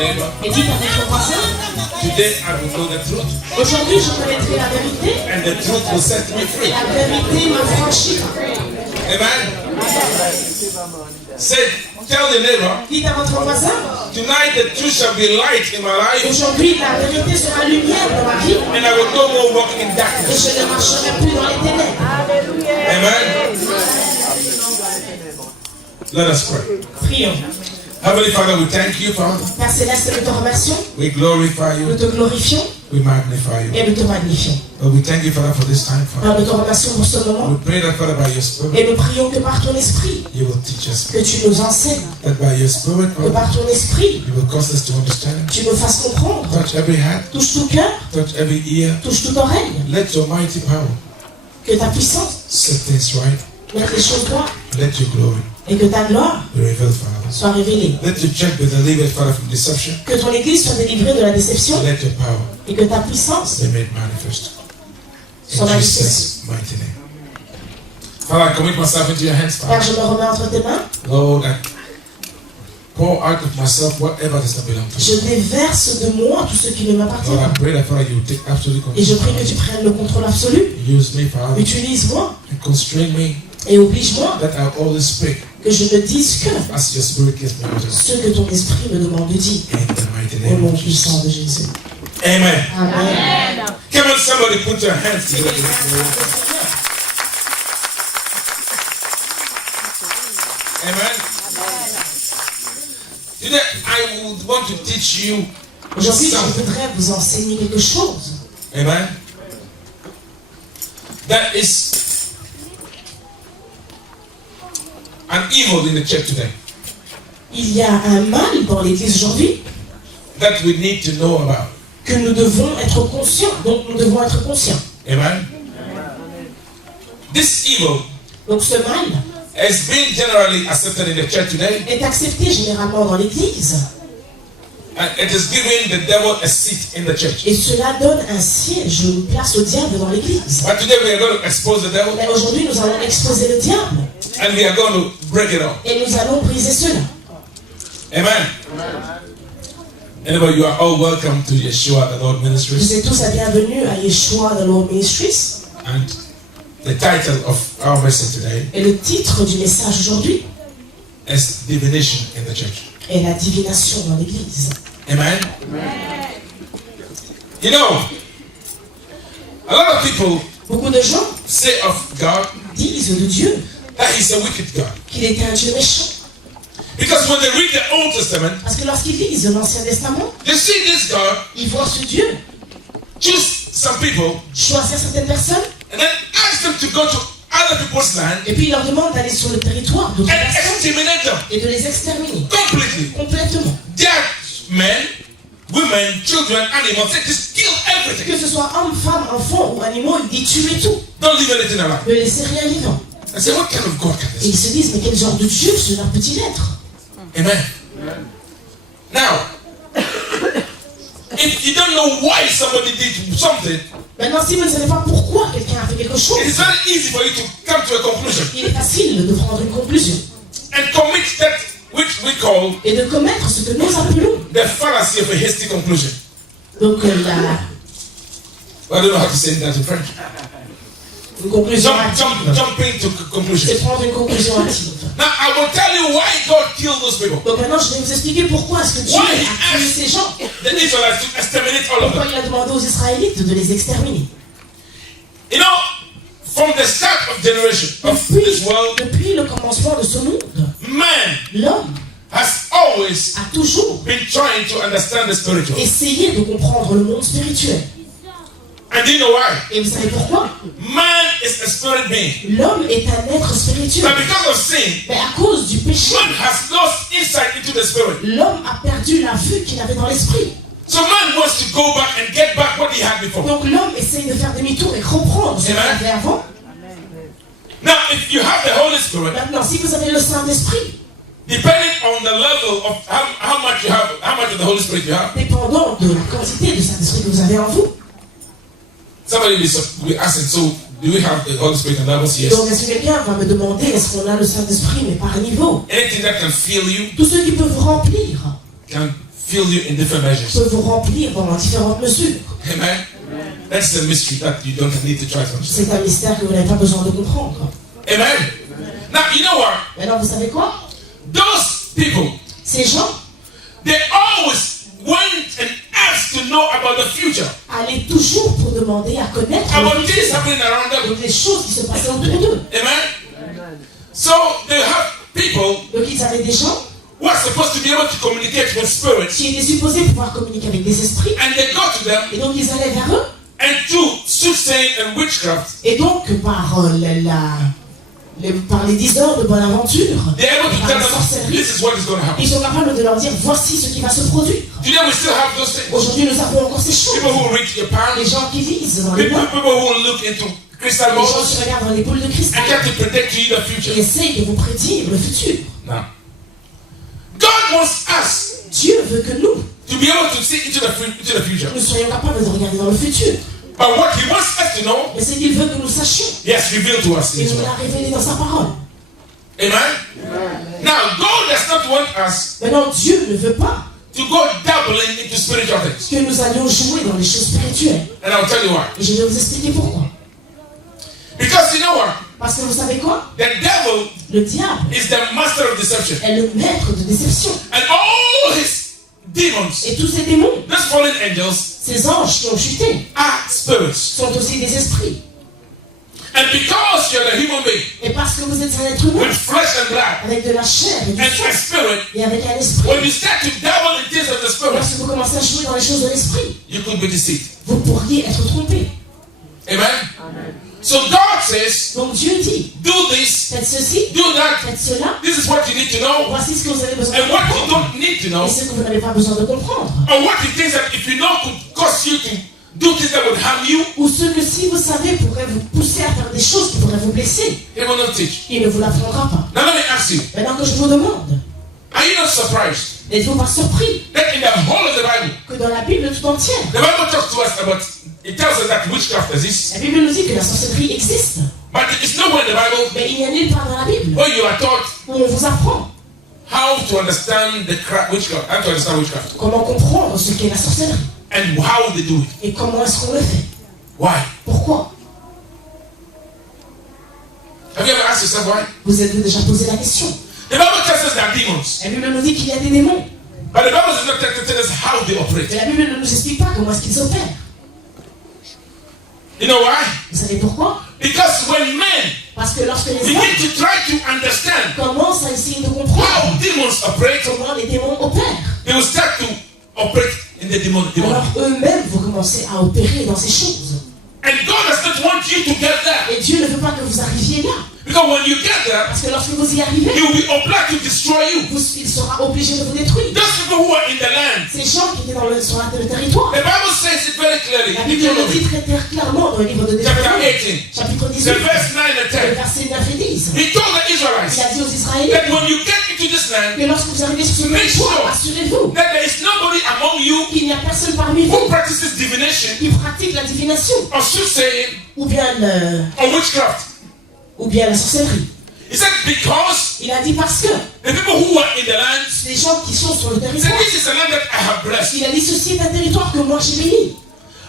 neighbor, Et dites à votre voisin, today I will know the truth, aujourd'hui je connaîtrai la vérité, and the truth will set me et free. la vérité me franchira. Amen. Say, tell the neighbor, Dites à votre voisin, tonight the truth shall be light in my life, aujourd'hui la vérité sera lumière dans ma vie, and I will no more walk in et darkness. je ne marcherai plus dans les ténèbres. Amen. Let us pray. Prions. Heavenly Father, we thank you, Father. Père Céleste, nous te remercions, We glorify nous you. te glorifions We magnify you. et nous te magnifions. But we thank you, Father, for this time, Father. Alors nous te remercions pour ce moment We pray that, Father, by your Spirit, et nous prions que par ton esprit, you will teach us. que tu nous enseignes, That by your Spirit, que Father, par ton esprit, you will cause us to understand. tu me fasses comprendre. Touch every heart, Touche tout cœur, touch every ear. touche toute oreille, Let your mighty power que ta puissance set things right. mette les choses droites Let your glory et que ta gloire be revealed, Father. soit révélée. Let your church be delivered, Father, from deception. Que ton Église soit délivrée de la déception Let your power et que ta puissance be made manifest. soit In manifestée. Jesus' mighty name. Father, I commit myself into your hands, Père, Father. je me remets entre tes mains. Lord, I pour out of myself whatever does not belong to Je me. déverse de moi tout ce qui ne m'appartient Lord, I pray that, Father, you will take absolute pas. Et je control. prie que tu prennes le contrôle absolu. Use me, Father, Utilise-moi and constrain me et oblige-moi that I always speak que je ne dise que as your Spirit gives me wisdom. ce que ton esprit me demande de dire. In the mighty Au name nom of Jesus. puissant de Jésus. Amen. Amen. Come on, somebody put your hands together. Amen. Today, I would want to teach you Aujourd'hui, je something. voudrais vous enseigner quelque chose Amen. That is an evil in the church today Il y a un mal dans l'Église aujourd'hui that we need to know about. que nous devons être conscients, dont nous devons être conscients. Amen. This evil Donc ce mal has been generally accepted in the church today, est accepté généralement dans l'Église and it is giving the devil a seat in the church. et cela donne un siège, une place au diable dans l'Église. But today we are going to expose the devil, Mais aujourd'hui, nous allons exposer le diable and we are going to break it up. et nous allons briser cela. Amen. Anyway, you are all welcome to Yeshua the Lord Vous Ministries, êtes tous la bienvenue à Yeshua the Lord Ministries. and the title of our message today Et le titre du message aujourd'hui is Divination in the Church. est la divination dans l'Église. Amen. You know, a lot of people Beaucoup de gens say of God disent de Dieu that He's a wicked God. qu'il était un Dieu méchant. Because when they read the Old Testament, Parce que lorsqu'ils lisent l'Ancien Testament, they see this God ils voient ce Dieu choose some people choisir certaines personnes and then ask them to go to other people's land et puis il leur demande d'aller sur le territoire d'autres and personnes exterminate them et de les exterminer completely. complètement. Their men, women, children, animals, they just kill everything. Que ce soit hommes, femmes, enfants ou animaux, il dit tuer tout. Don't leave anything alive. Ne laissez rien vivant. I say, what kind of God can Et this ils se disent, mais quel genre de Dieu cela peut-il être? be? Amen. Now, if you don't know why somebody did something, Maintenant, si vous ne savez pas pourquoi quelqu'un a fait quelque chose, it is very easy for you to come to a conclusion il est facile de prendre une conclusion and commit that which we call et de commettre ce que nous appelons the fallacy of a hasty conclusion. donc I don't know how to say that in French. une conclusion hâtive. Jumping to conclusion. C'est prendre une conclusion hâtive. Now I will tell you why God killed those people. Donc maintenant, je vais vous expliquer pourquoi est-ce que Dieu Why he a tué asked ces gens. the Israelites to exterminate all of Pourquoi them. il a demandé aux Israélites de les exterminer. You know, from the start of generation of this world, Depuis le commencement de ce monde, man l'homme has always a toujours been trying to understand the spiritual. essayé de comprendre le monde spirituel. And do you know why? Et vous savez pourquoi? Man is a spirit being. L'homme est un être spirituel. But because of sin, Mais à cause du péché, man has lost insight into the spirit. l'homme a perdu la vue qu'il avait dans l'esprit. So man wants to go back and get back what he had before. Donc l'homme essaye de faire demi-tour et comprendre ce qu'il Amen. avait avant. Now, if you have the Holy Spirit, Maintenant, si vous avez le Saint-Esprit, depending on the level of how much you have, how much of the Holy Spirit you have, dépendant de la quantité de Saint-Esprit que vous avez en vous. somebody will be asking, so do we have the Holy Spirit in levels? Yes. Donc est-ce que quelqu'un va me demander est-ce qu'on a le Saint-Esprit mais par niveau? Anything that can fill you, Tout ce qui peut vous remplir, can fill you in different measures. peut vous remplir dans différentes mesures. Amen. That's the mystery that you don't need to try to understand. C'est un mystère que vous n'avez pas besoin de comprendre. Amen. Now, you know what? Maintenant, vous savez quoi? Those people, Ces gens they always went and asked to know about the future, allaient toujours pour demander à connaître about things happening around them. les choses qui se passaient autour d'eux. Amen. So they have people Donc ils avaient des gens who are supposed to be able to communicate with spirits, qui étaient supposés pouvoir communiquer avec des esprits. and they go to them Et donc ils allaient vers eux. and do soothsaying and witchcraft. Et donc par par les 10 heures de bonne aventure, They're able to par tell la them sorcellerie, this is what is going to happen. ils sont capables de leur dire voici ce qui va se produire. Today we still have those things. Aujourd'hui nous avons encore ces choses. People who read your palm, Les gens qui lisent dans les people bois, who look into crystal les gens balls qui regardent dans les boules de cristal and try to predict to you the et future. essayent de vous prédire le futur. Now, God wants us Dieu veut que nous to be able to see into the future. nous soyons capables de regarder dans le futur. But what He wants us to know, Mais c'est qu'il veut que nous sachions. He has revealed to us in Il His nous word. l'a révélé dans sa parole. Amen? Now, God does not want us Maintenant, Dieu ne veut pas to go dabbling into spiritual things. que nous allions jouer dans les choses spirituelles. And I'll tell you why. Et je vais vous expliquer pourquoi. Because you know what? Parce que vous savez quoi? The devil Le diable is the master of deception. est le maître de déception. And all his demons, Et tous ces démons, those fallen angels, ces anges qui ont chuté, are spirits. sont aussi des esprits. And because you're a human being Et parce que vous êtes un être humain, with flesh and blood avec de la chair et du and sang, a spirit, et avec un esprit, when you start to dabble in things of the spirit, lorsque vous commencez à jouer dans les choses de l'esprit, you could be deceived. vous pourriez être trompé. Amen? So God says, Donc Dieu dit, do this, faites ceci, do that. faites cela, This is what you need to know. voici ce que vous avez besoin de And what you comprendre. don't need to know. Et ce que vous n'avez pas besoin de comprendre. Or what you think that if you know could cause you to do things that would harm you, Ou ce que si vous savez pourrait vous pousser à faire des choses qui pourraient vous blesser, He will not teach. il ne vous l'apprendra pas. Now let me ask you, Maintenant que je vous demande, are you not surprised n'êtes-vous pas surpris that in the whole of the Bible, que dans la Bible tout entière, the Bible talks to us about, it tells us that witchcraft exists, la Bible nous dit que la sorcellerie existe, but it's nowhere in the Bible mais il n'y a nulle part dans la Bible where you are taught où on vous apprend how to understand witchcraft, how to understand witchcraft, comment comprendre ce qu'est la sorcellerie and how they do it. et comment est-ce qu'on le fait. Why? Pourquoi? Have you ever asked yourself why? Vous êtes-vous déjà posé la question? The Bible tells us there are demons, La Bible nous dit qu'il y a des démons, but the Bible does not tell us how they operate. mais la Bible ne nous explique pas comment est-ce qu'ils opèrent. You know why? Vous savez pourquoi? Because when men Parce que lorsque les begin hommes to try to understand commencent à essayer de comprendre how demons operate, comment les démons opèrent, they will start to operate in the demon. alors eux-mêmes vont commencer à opérer dans ces choses. And God does not want you to get there. Et Dieu ne veut pas que vous arriviez là. Because when you get there, Parce que lorsque vous y arrivez, He will be obliged to destroy you. il sera obligé de vous détruire. Those people who are in the land, Ces gens qui étaient sur le territoire. the Bible says it very clearly. La Bible le dit très clairement dans le livre de Chapter Deutéronome, 18, chapitre the 18, verse 9 and le 10. verset 9 et 10. He told the Il Israelites a dit aux Israélites that when you get into this land, que lorsque vous arrivez sur ce Make territoire, sure assurez-vous that there is nobody among you qu'il n'y a personne parmi who vous practices divination qui pratique la divination or soothsaying ou bien or witchcraft. la sorcellerie. He said because Il a dit parce que the people who are in the land, les gens qui sont sur le he said territoire, this is a land that I have blessed. il a dit ceci est un territoire que moi j'ai béni.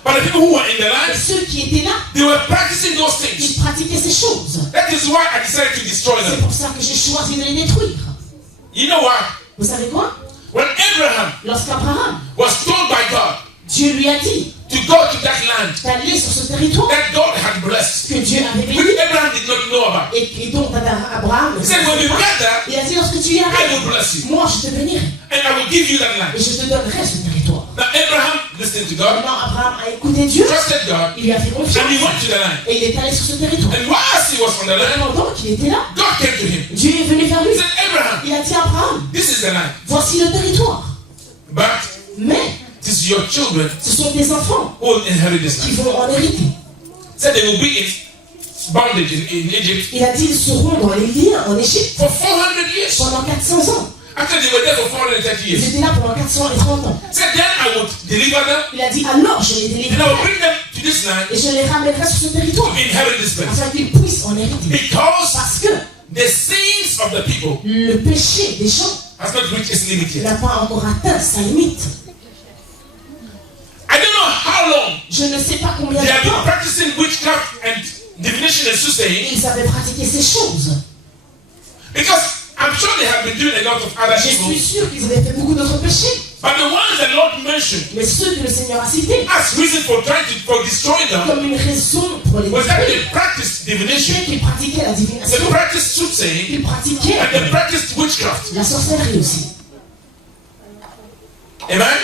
But the people who are in the Et land, ceux qui étaient là, they were practicing those things. ils pratiquaient ces choses. That is why I decided to destroy C'est them. pour ça que j'ai choisi de les détruire. You know what? Vous savez quoi? When Abraham Lorsqu'Abraham, was told by God Dieu lui a dit to go to that land d'aller sur ce territoire that God had blessed, que Dieu avait béni which Abraham did not know about, et dont Abraham he said, when you get there, il a dit lorsque tu y I arrives, will bless you moi je te bénirai and I will give you that land. et je te donnerai ce territoire. Now Abraham listened to God, Maintenant Abraham a écouté Dieu, trusted God, il lui a fait and he confiance went to the land. et il est allé sur ce territoire. And whilst he was on the Et land, pendant qu'il était là, God came to him. Dieu est venu vers lui. He said, Abraham, Il a dit à Abraham, this is the land, voici le territoire. but Mais it is your children ce sont des enfants who will inherit this qui land. vont en hériter. Said they will be in bondage in Egypt Il a dit ils seront dans les liens en Égypte for 400 years. pendant 400 ans. After they were there for 430 Ils years. étaient là pendant 430 ans. Said then I would deliver them Il a dit alors je les and I will délivrerai bring them to this land et je les ramènerai sur ce to territoire inherit this place. afin qu'ils puissent en hériter. Because Parce que the sins of the people le péché des gens has not reached its limit yet. n'a pas encore atteint sa limite. Je ne sais pas combien they de have been temps practicing witchcraft and divination and soothsaying, ils avaient pratiqué ces choses. because I'm sure they have been doing a lot of other Je suis evil. sûr qu'ils avaient fait beaucoup d'autres péchés. But the ones the Lord mentioned Mais ceux que le Seigneur a cités as reason for destroying them comme une raison pour les was that détruire, they practiced divination, c'est qu'ils pratiquaient la they divination, practiced soothsaying, qu'ils pratiquaient and they practiced witchcraft. la sorcellerie aussi. Amen?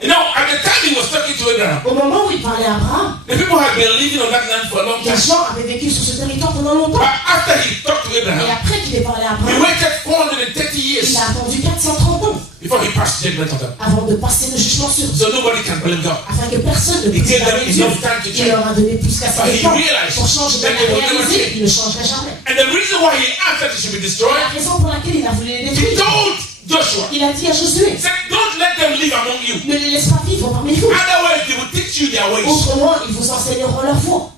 You know, at the time he was talking to Abraham, Au moment où il parlait à Abraham, the people had been living on that land for a long les time. gens avaient vécu sur ce territoire pendant longtemps. But after he talked to Et Abraham, après qu'il ait parlé à he Abraham, waited 430 il years a attendu 430 ans before he passed judgment on them. avant de passer le jugement sur eux, So nobody can blame God. afin que personne ne He puisse gave them blâmer Dieu. enough time to Il change. leur a donné plus qu'assez But de he temps realized pour changer, that mais they will never réaliser change. qu'il ne changerait jamais. And the reason why he asked that it should be destroyed, La raison pour laquelle il a voulu les he détruire, told Joshua, il a dit à Josué, he said, don't let them live among you. ne les laisse pas vivre parmi vous. Otherwise, they will teach you their ways. Autrement, ils vous enseigneront leur foi.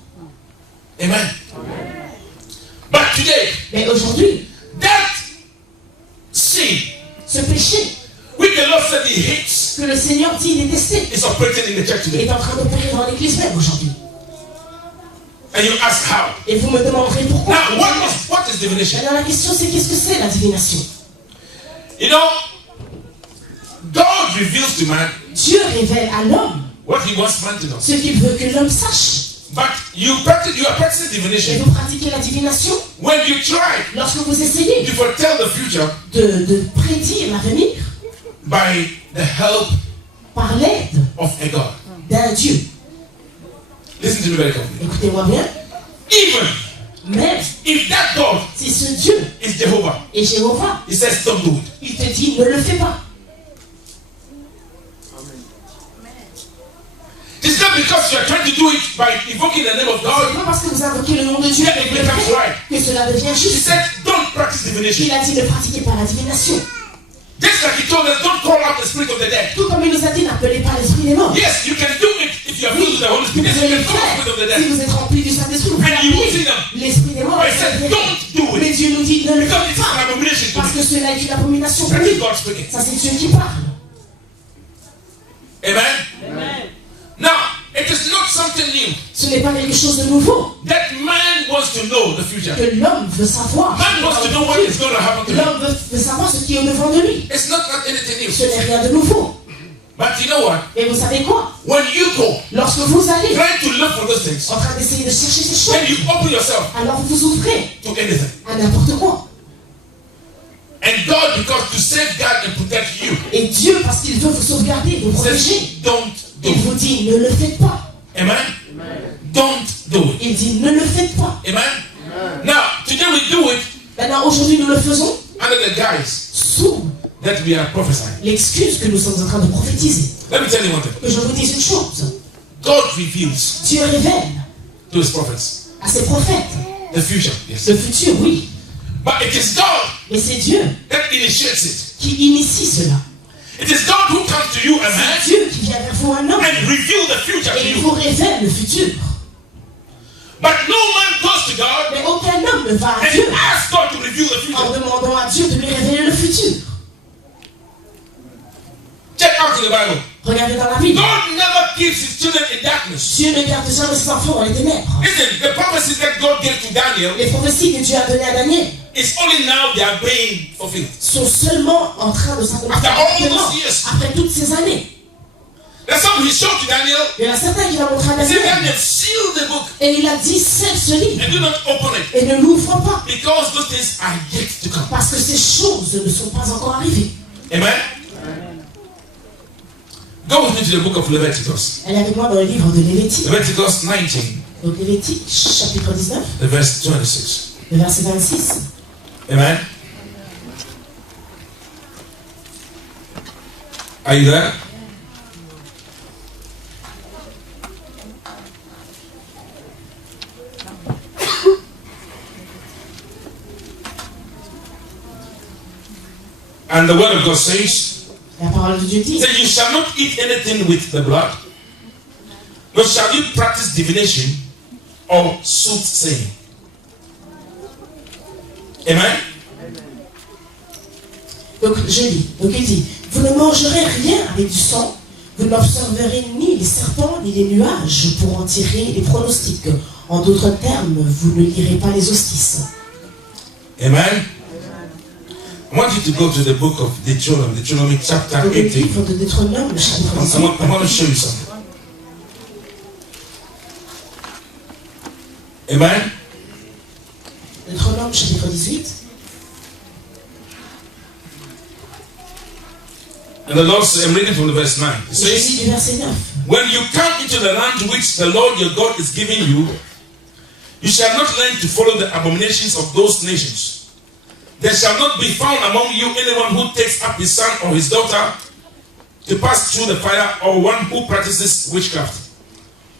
Amen. But today, Mais aujourd'hui, that sin, ce péché which the Lord said he hates, que le Seigneur dit détester is operating in the church today. est en train d'opérer dans l'église même aujourd'hui. And you ask how. Et vous me demanderez pourquoi. Now, what is divination? Alors la question c'est qu'est-ce que c'est la divination? You know, God reveals to man Dieu révèle à l'homme what he wants man to know. ce qu'il veut que l'homme sache. But you are practicing Et divination vous pratiquez la divination when you try lorsque vous essayez to foretell the future de prédire l'avenir by the help par l'aide of a God. d'un Dieu. Listen to me very carefully. Écoutez-moi bien, Even même if that God si ce Dieu is Jehovah, est Jéhovah, he says don't do it. il te dit ne le fais pas. It's not because you are trying to do it by invoking the name of C'est God pas parce que vous invoquez le nom de Dieu that it becomes right. que cela devient He juste. said don't practice divination. Il a dit ne pratiquez pas la divination. Just like he told us don't call out the spirit of the dead. Tout comme il nous a dit n'appelez pas l'esprit des morts. Yes, you can do it if you are filled with the Holy Vous Spirit. Yes, pouvez you le can call the faire spirit of the si dead. vous êtes rempli du Saint-Esprit. Vous pouvez And you will see appeler them. l'esprit des morts. But he said don't do Mais it Dieu nous dit ne le because faites it is an pas. abomination to Parce me. que cela est une abomination pour That is lui. God speaking. Ça c'est Dieu qui parle. Amen. Now, it is not something new Ce n'est pas quelque chose de nouveau that man wants to know the future. que l'homme veut savoir. Man wants to know what is going to happen to him. L'homme veut savoir ce qui est au devant de lui. It's not anything Ce new. n'est rien de nouveau. But you know what? Mais vous savez quoi? When you go Lorsque vous allez trying to look for those things, en train d'essayer de chercher ces choses, then you open yourself alors vous vous ouvrez to anything. à n'importe quoi. And God, because to safeguard and protect you, Et Dieu, parce qu'il veut vous sauvegarder, vous protéger, says don't do il it. vous dit ne le faites pas. Amen? Don't do it. Il dit ne le faites pas. Amen? Now, today we do it Maintenant, aujourd'hui, nous le faisons under the guise sous that we are prophesying. l'excuse que nous sommes en train de prophétiser. Let me tell you one thing. Que je vous dise une chose. God reveals Dieu révèle to his prophets à ses prophètes the future. Yes. le futur, oui. But it is God Mais c'est Dieu that initiates it. qui initie cela. It is God who comes to you, a C'est man, Dieu qui vient vers vous un homme and reveal the future to et il you. vous révèle le futur. But no man goes to God Mais aucun homme ne va à and Dieu asks God to reveal the en future. demandant à Dieu de lui révéler le futur. Check out in the Bible. Regardez dans la Bible. God never keeps his children in darkness. Dieu ne garde jamais ses enfants dans les ténèbres. Listen, the prophecies that God gave to Daniel Les prophéties que Dieu a données à Daniel is only now they are being fulfilled. sont seulement en train de s'accomplir After all actuellement, those years. après toutes ces années. There's something he showed to Daniel. Il y en a certains qui l'ont montré à He said, Daniel. Daniel, seal the book Et il a dit scelle ce livre and do not open it et ne l'ouvre pas. because those things are yet to come. Parce que ces choses ne sont pas encore arrivées. Amen? Go with me to the book of Leviticus. Elle est avec moi dans le livre de Lévitique. Leviticus 19, Donc Lévitique, chapitre 19, the verse 26. le verset 26. Amen? Are you there? And the word of God says, La parole de Dieu dit, that you shall not eat anything with the blood, nor shall you practice divination or soothsaying. Amen? donc je lis, donc il dit, vous ne mangerez rien avec du sang, Vous n'observerez ni les serpents ni les nuages pour en tirer les pronostics. En d'autres termes, vous ne lirez pas les hosties. Amen. I want you to go to the book of Deuteronomy chapter Dans le 18. livre de Deutéronome, chapitre 18. I want to show you something. Amen. Deutéronome, chapitre 18. And the Lord says, I'm reading from the verse 9. It Je lis says, du verset 9. when you come into the land which the Lord your God is giving you, you shall not learn to follow the abominations of those nations. There shall not be found among you anyone who takes up his son or his daughter to pass through the fire, or one who practices witchcraft,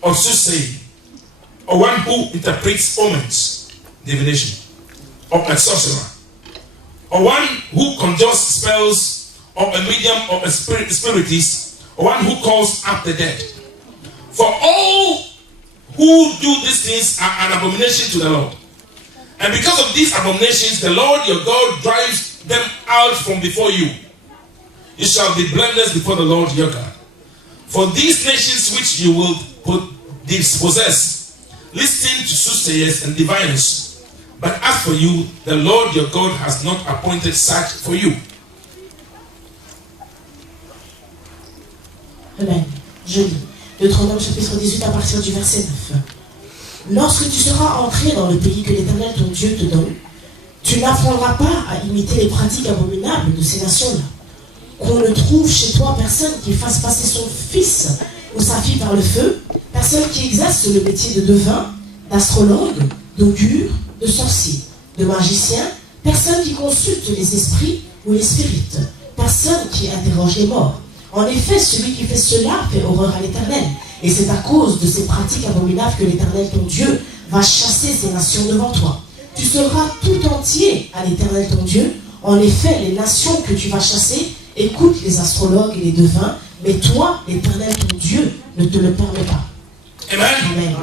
or soothsaying, or one who interprets omens, divination, or a sorcerer, or one who conjures spells, or a medium, or a spiritist, or one who calls up the dead. For all who do these things are an abomination to the Lord. And because of these abominations, the Lord your God drives them out from before you. You shall be blameless before the Lord your God. For these nations which you will dispossess, listen to soothsayers and diviners. But as for you, the Lord your God has not appointed such for you. Amen. Je lis. Deutéronome chapitre 18 à partir du verset 9. Lorsque tu seras entré dans le pays que l'Éternel ton Dieu te donne, tu n'apprendras pas à imiter les pratiques abominables de ces nations-là. Qu'on ne trouve chez toi personne qui fasse passer son fils ou sa fille par le feu, personne qui exerce le métier de devin, d'astrologue, d'augure, de sorcier, de magicien, personne qui consulte les esprits ou les spirites, personne qui interroge les morts. En effet, celui qui fait cela fait horreur à l'Éternel. Et c'est à cause de ces pratiques abominables que l'Éternel, ton Dieu, va chasser ces nations devant toi. Tu seras tout entier à l'Éternel, ton Dieu. En effet, les nations que tu vas chasser écoutent les astrologues et les devins, mais toi, l'Éternel, ton Dieu, ne te le permet pas. Amen. Amen.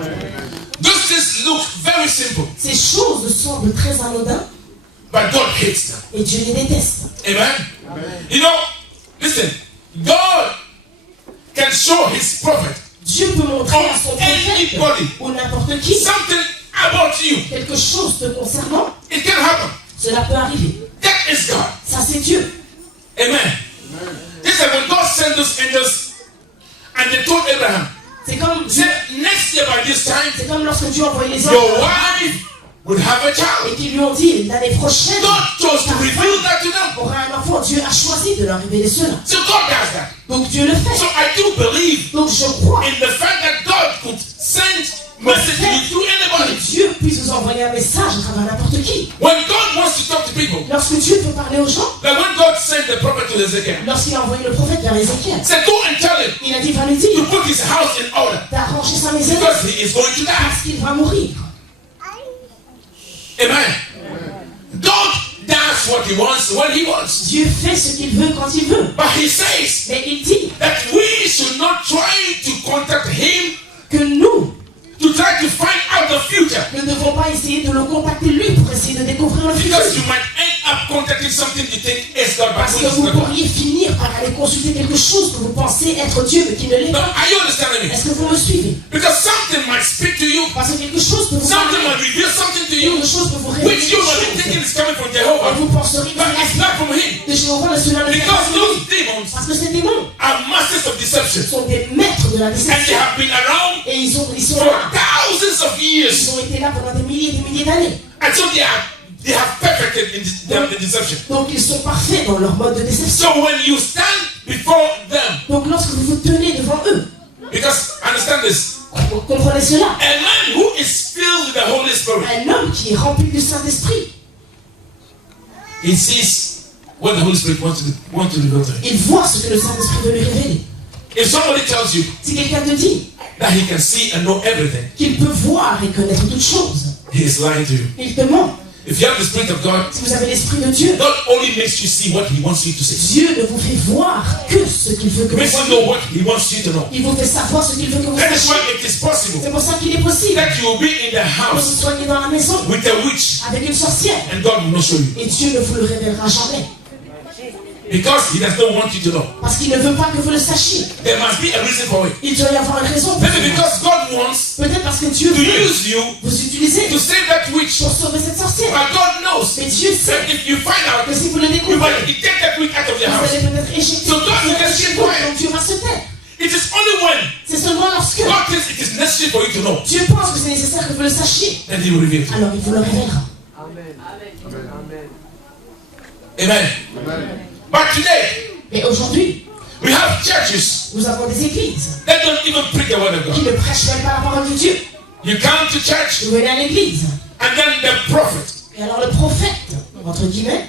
Those things look very simple, Ces choses semblent très anodines, but God hates them. et Dieu les déteste. Amen. You know, listen, God can show his prophet Dieu peut montrer à son prophète anybody ou n'importe qui something about you. quelque chose te concernant. It can happen. Cela peut arriver. That is God. Ça, c'est Dieu. Amen. This is when God sent those angels and they told Abraham, C'est comme, he said, next year by this time, c'est comme lorsque Dieu envoyait les your anges wife would have a et child. qu'ils lui ont dit l'année prochaine, God chose to reveal that to them. aura un enfant. Dieu a choisi de leur révéler cela. So God does that. Donc Dieu le fait. So I do believe Donc je crois in the fact that God could send message to you through que anybody. Dieu puisse vous envoyer un message à travers n'importe qui. When God wants to talk to people, Lorsque Dieu peut parler aux gens, like when God sent the prophet to Ezekiel, lorsqu'il a envoyé le prophète vers Ézéchiel, said, go and tell him il a dit, va lui to dire put his house in order d'arranger sa maison because he is going to die. parce qu'il va mourir. Amen. God does what he wants when he wants. Dieu fait ce qu'il veut quand il veut. But he says Mais il dit that we should not try to contact him que nous to try to find out the future. ne devons pas essayer de le contacter lui pour essayer de découvrir le futur. Because you might end up contacting something you think is God, but Parce que it's vous not God. pourriez finir par aller consulter quelque chose que vous pensez être Dieu mais qui ne l'est Now, pas. are you understanding me? Est-ce que vous me suivez? Because something might speak to you, Parce que quelque chose peut vous something parler, might reveal something to you, quelque chose peut vous révéler which quelque you might be thinking chose. is coming from Et Jehovah, vous penseriez but it's not from him. que Jéhovah, cela ne vient pas Because de lui. those demons Parce que ces démons are masters of deception, sont des maîtres de la and they déception. have been around Et ils sont for là. thousands of Ils years ont été là pendant des milliers et des milliers d'années. until they have perfected in the deception. Donc ils sont parfaits dans leur mode de déception. So when you stand before them, Donc lorsque vous vous tenez devant eux, because understand this, vous comprenez cela. a man who is filled with the Holy Spirit, Un homme qui est rempli du Saint-Esprit, he sees what the Holy Spirit wants to reveal to him. il voit ce que le Saint-Esprit veut lui révéler. If somebody tells you Si quelqu'un te dit that he can see and know everything, qu'il peut voir et connaître toutes choses, he is lying to you. il te ment. If you have the Spirit of God, Si vous avez l'Esprit de Dieu, God only makes you see what he wants you to see. Dieu ne vous fait voir que ce qu'il veut que He vous makes you voyez. know what he wants you to know. Il vous fait savoir ce qu'il veut que vous That is sachiez. why it is possible C'est pour ça qu'il est possible that you will be in the que vous house soyez dans la maison with a witch avec une sorcière and God will not show you. et Dieu ne vous le révélera jamais. Because he does not want you to know. Parce qu'il ne veut pas que vous le sachiez. There must be a reason for it. Il doit y avoir une raison pour Maybe cela. because God wants Peut-être parce que Dieu to veut use you vous utiliser to save that witch. pour sauver cette sorcière. But God knows Mais Dieu that sait if you find out, que si vous le you découvrez, might take that witch out of your vous house. allez peut-être éjecter So God will just keep quiet. donc Dieu va se taire. It is only when C'est seulement lorsque God thinks it is necessary for you to know, Dieu pense que c'est nécessaire que vous le sachiez, then He will reveal to you. alors il vous le révélera. Amen. But today, Mais aujourd'hui, we have churches nous avons des églises that don't even preach the word of qui God. ne prêchent même pas la parole de Dieu. You come to church, Vous venez à l'église, and then the prophet. et alors le prophète, entre guillemets,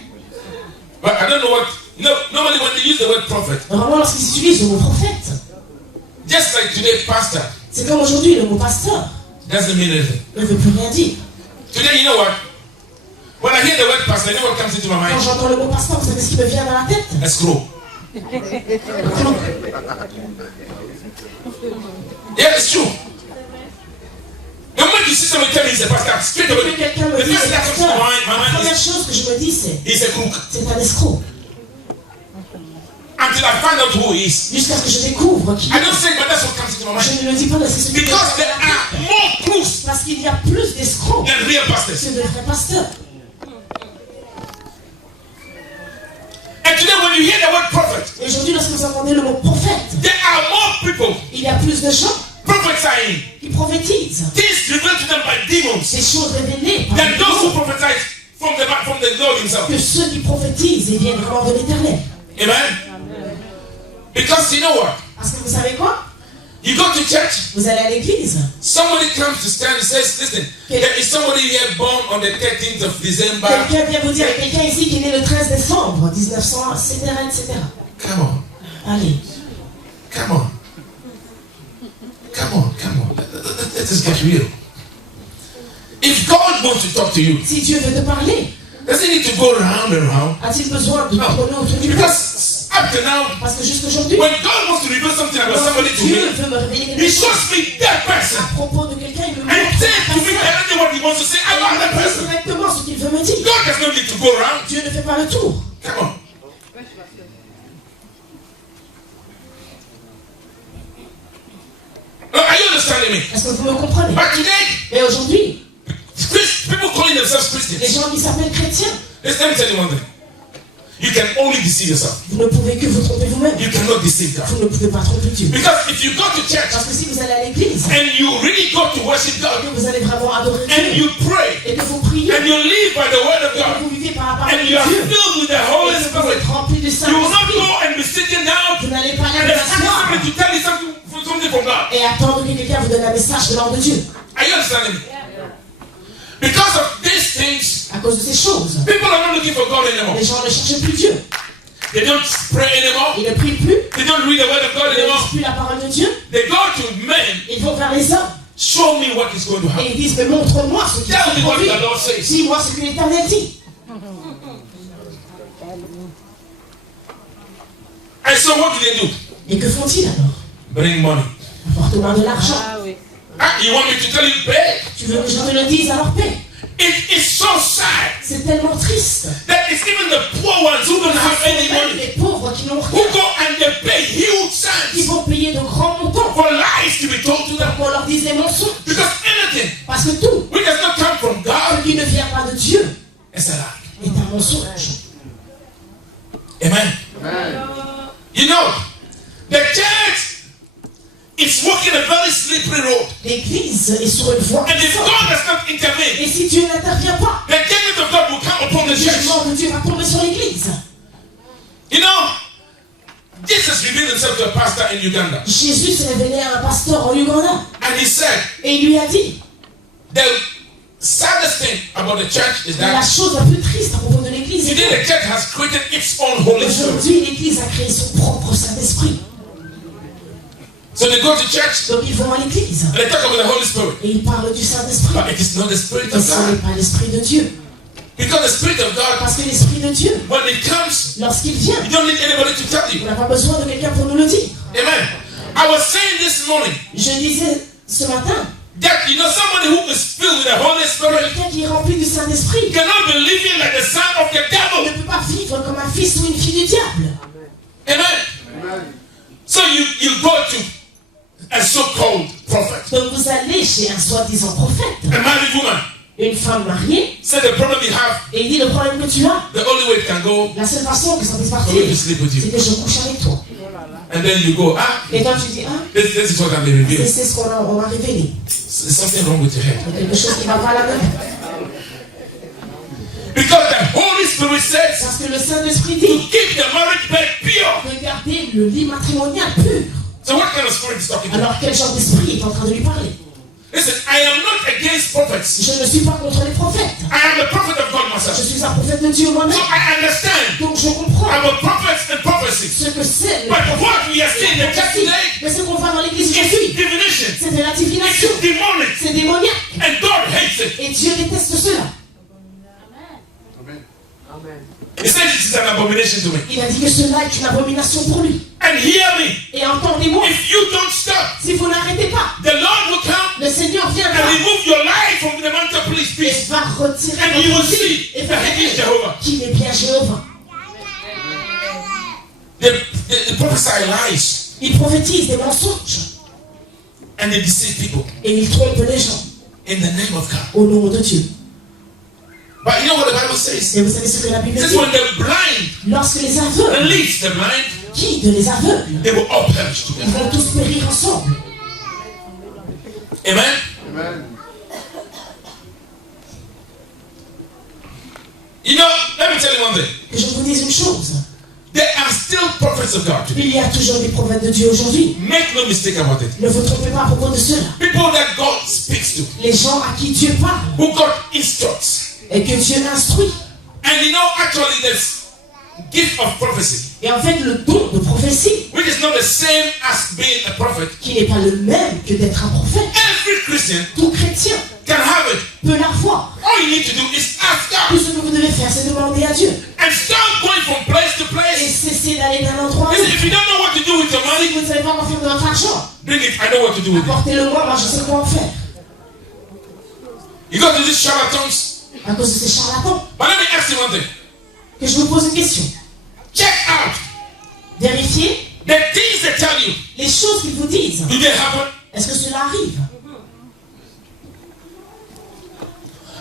But I don't know what. No, normally when they use the word prophet, normalement lorsqu'ils utilisent le mot prophète, just like today, pastor c'est comme aujourd'hui le mot pasteur doesn't mean anything. ne veut plus rien dire. Today, you know what? When I hear the word pastor, you know what comes into my Quand mind? j'entends le mot pasteur, vous savez ce qui me vient dans la tête? A scroll. Yeah, it's true. The moment you see somebody tell me he's a pastor, straight Dès away, que quelqu'un me the dit first c'est thing that comes to pasteur, my la mind première is chose que je me dis c'est he's a crook. c'est un escroc. Until I find out who he is. Jusqu'à ce que je découvre qui I don't say, but that's what comes into my mind. je ne le dis pas, mais c'est ce qui me vient Because dans there la are tête. more crooks Parce qu'il y a plus d'escrocs than real pastors. que de vrais pasteurs. And today, when you hear the word prophet, Et aujourd'hui, lorsque vous entendez le mot prophète, there are more people il y a plus de gens prophesying qui prophétisent things revealed to them by demons des choses révélées par than les those who démons prophesy from the Lord Himself. que ceux qui prophétisent et viennent vraiment de l'éternel. Amen. Because you know what? Parce que vous savez quoi? You go to church, Vous allez à l'église, somebody comes to stand and says, listen, there is somebody here born on the 13th of December. quelqu'un vient vous dire, il y a quelqu'un ici qui est né le 13 décembre 1900, etc., etc. Come on, Allez, come on. Come on, come on. Let us get real. If God wants to talk to you, si Dieu veut te parler, does He need to go round and round? a-t-il besoin de tourner autour du pot? Because up to now, Parce que jusqu'aujourd'hui, when God wants to reveal something about somebody lorsque to Dieu me, veut me révéler He quelque chose shows me that person à propos de quelqu'un, il me and montre says la to me personne. exactly what He wants to say about that Il me dit person. directement ce qu'il veut me dire. God does not need to go round. Dieu ne fait pas le tour. Come on. Are you understanding me? Est-ce que vous me comprenez? But today, Mais aujourd'hui, people calling themselves les Christians. gens qui s'appellent chrétiens, Let me tell you one thing. You can only deceive yourself. vous ne pouvez que vous tromper vous-même. You cannot deceive God. Vous ne pouvez pas tromper Dieu. Because if you go to church Parce que si vous allez à l'église and you really go to worship et God que vous allez vraiment adorer and Dieu you pray et que vous priez and you live by the word of et que God vous vivez par la parole and de you are Dieu filled with the et Holy que vous Spirit, êtes rempli du you will not Saint-Esprit, go and be sitting down vous n'allez pas aller and vous expect asseoir somebody to tell you something from God. et attendre que quelqu'un vous donne un message de l'ordre de Dieu. Are you understanding me? Because of these things, À cause de ces choses, people are not looking for God anymore. les gens ne cherchent plus Dieu. They don't pray anymore. Ils ne prient plus, They don't read the word of God ils ne anymore. lisent plus la parole de Dieu. They go to men. Ils vont vers les hommes Show me what is going to happen. et ils disent, mais montre-moi ce qui Tell se me what produit. the Lord says. Dis-moi ce que l'Éternel dit. And so what do they do? Et que font-ils alors? Bring money. Apporte-moi de l'argent. Ah, you want me to tell you pay? Tu veux que je te le dise, alors paie. It is so sad C'est tellement triste. that it's even the poor ones who don't have any Même money les pauvres qui n'ont who rien, go and they pay huge qui sums vont payer de grands montants for lies to be told to them. pour qu'on leur dise des mensonges. Because anything Parce que tout which does not come from ce God qui ne vient pas de Dieu is a lie. est un mensonge. Amen. You know, the church is walking a very slippery road. L'Église est sur une voie. And if forte. God does not intervene, Et si Dieu n'intervient pas, the judgment of God will come upon le the church. jugement de Dieu va tomber sur l'Église. You know, Jesus revealed himself to a pastor in Uganda. Jésus s'est révélé à un pasteur en Uganda And he said, et il lui a dit, the saddest thing about the church is la that chose la plus triste à propos de l'Église, today the church has created its own Holy Spirit. aujourd'hui l'Église a créé son propre Saint-Esprit. So they go to church Donc ils vont à l'Église and they talk about the Holy Spirit. et ils parlent du Saint-Esprit. But it is not the Spirit Mais of ce n'est God. pas l'Esprit de Dieu. Because the Spirit of God, Parce que l'Esprit de Dieu, when it comes, lorsqu'il vient, you don't need anybody to tell on you. n'a pas besoin de quelqu'un pour nous le dire. Amen. I was saying this morning Je disais ce matin That, you know, somebody who is filled with the Holy Spirit Quelqu'un qui est rempli du Saint-Esprit cannot be living like the son of the ne devil. peut pas vivre comme un fils ou une fille du diable. Amen. So you go to a so-called prophet, Donc vous allez chez un soi-disant prophète, a married woman. une femme mariée, Say the problem you have, et il dit le problème que tu as, the only way it can go la seule façon que ça puisse for partir, me to sleep with c'est you. que je couche avec toi. And then you go, Et toi tu dis, ah, this is what I'm revealed. c'est ce on m'a révélé. There's something wrong with your head. Il y a quelque chose qui va pas là-dedans. Because the Holy Spirit says Parce que le Saint-Esprit to dit keep the marriage bed pure. de garder le lit matrimonial pur. So what kind of spirit is talking to you? Alors quel genre d'esprit est en train de lui parler? Listen, I am not against prophets. Je ne suis pas contre les prophètes. I am a prophet of God Je myself. suis un prophète de Dieu So moi-même. I understand. Donc je comprends I'm a prophet in prophecy. ce que c'est. But what we are seeing in the church today Mais ce qu'on voit dans l'église is aujourd'hui, divination. c'est de la divination. It's demonic. C'est démoniaque. And God hates it. Et Dieu déteste cela. He said it is an abomination to me. Il a dit que cela est une abomination pour lui. And hear me. Et entendez-moi, If you don't stop, si vous n'arrêtez pas, the Lord will come le Seigneur and viendra remove your life from the mantelpiece et piece. va retirer And you will votre vie see et that he is faire Jehovah. qu'il est bien Jéhovah. They prophesy lies Il prophétise des mensonges and they deceive people et il trompe les gens in the name of God. au nom de Dieu. But you know what the Bible says? Et vous savez ce que la It Bible says dit? when the blind Lorsque les aveugles leads the blind, quittent les aveugles, they will all perish ils together. vont tous périr ensemble. Amen? You know, let me tell you one thing. Que je vous dise une chose, There are still prophets of God today. il y a toujours des prophètes de Dieu aujourd'hui. Make no mistake about it. Ne vous trompez pas à propos de cela. People that God speaks to, Les gens à qui Dieu parle who God instructs. et que Dieu instruit. And you know, actually, this gift of prophecy, Et en fait, le don de prophétie, which is not the same as being a prophet, qui n'est pas le même que d'être un prophète, every Christian tout chrétien can have it. peut l'avoir. All you need to do is ask Tout God ce que vous devez faire, c'est demander à Dieu. and start going from place to Et place. cesser d'aller d'un endroit à Listen, l'autre. if you don't know what to do with your Si money, vous ne savez pas quoi faire de votre argent, bring it. I know what to do with it. apportez-le-moi, moi je sais quoi en faire. You go to these charlatans. À cause de ces charlatans. But let me ask you one thing. Que je vous pose une question. Check out Vérifiez the things they tell you. les choses qu'ils vous disent. Do they happen? Est-ce que cela arrive?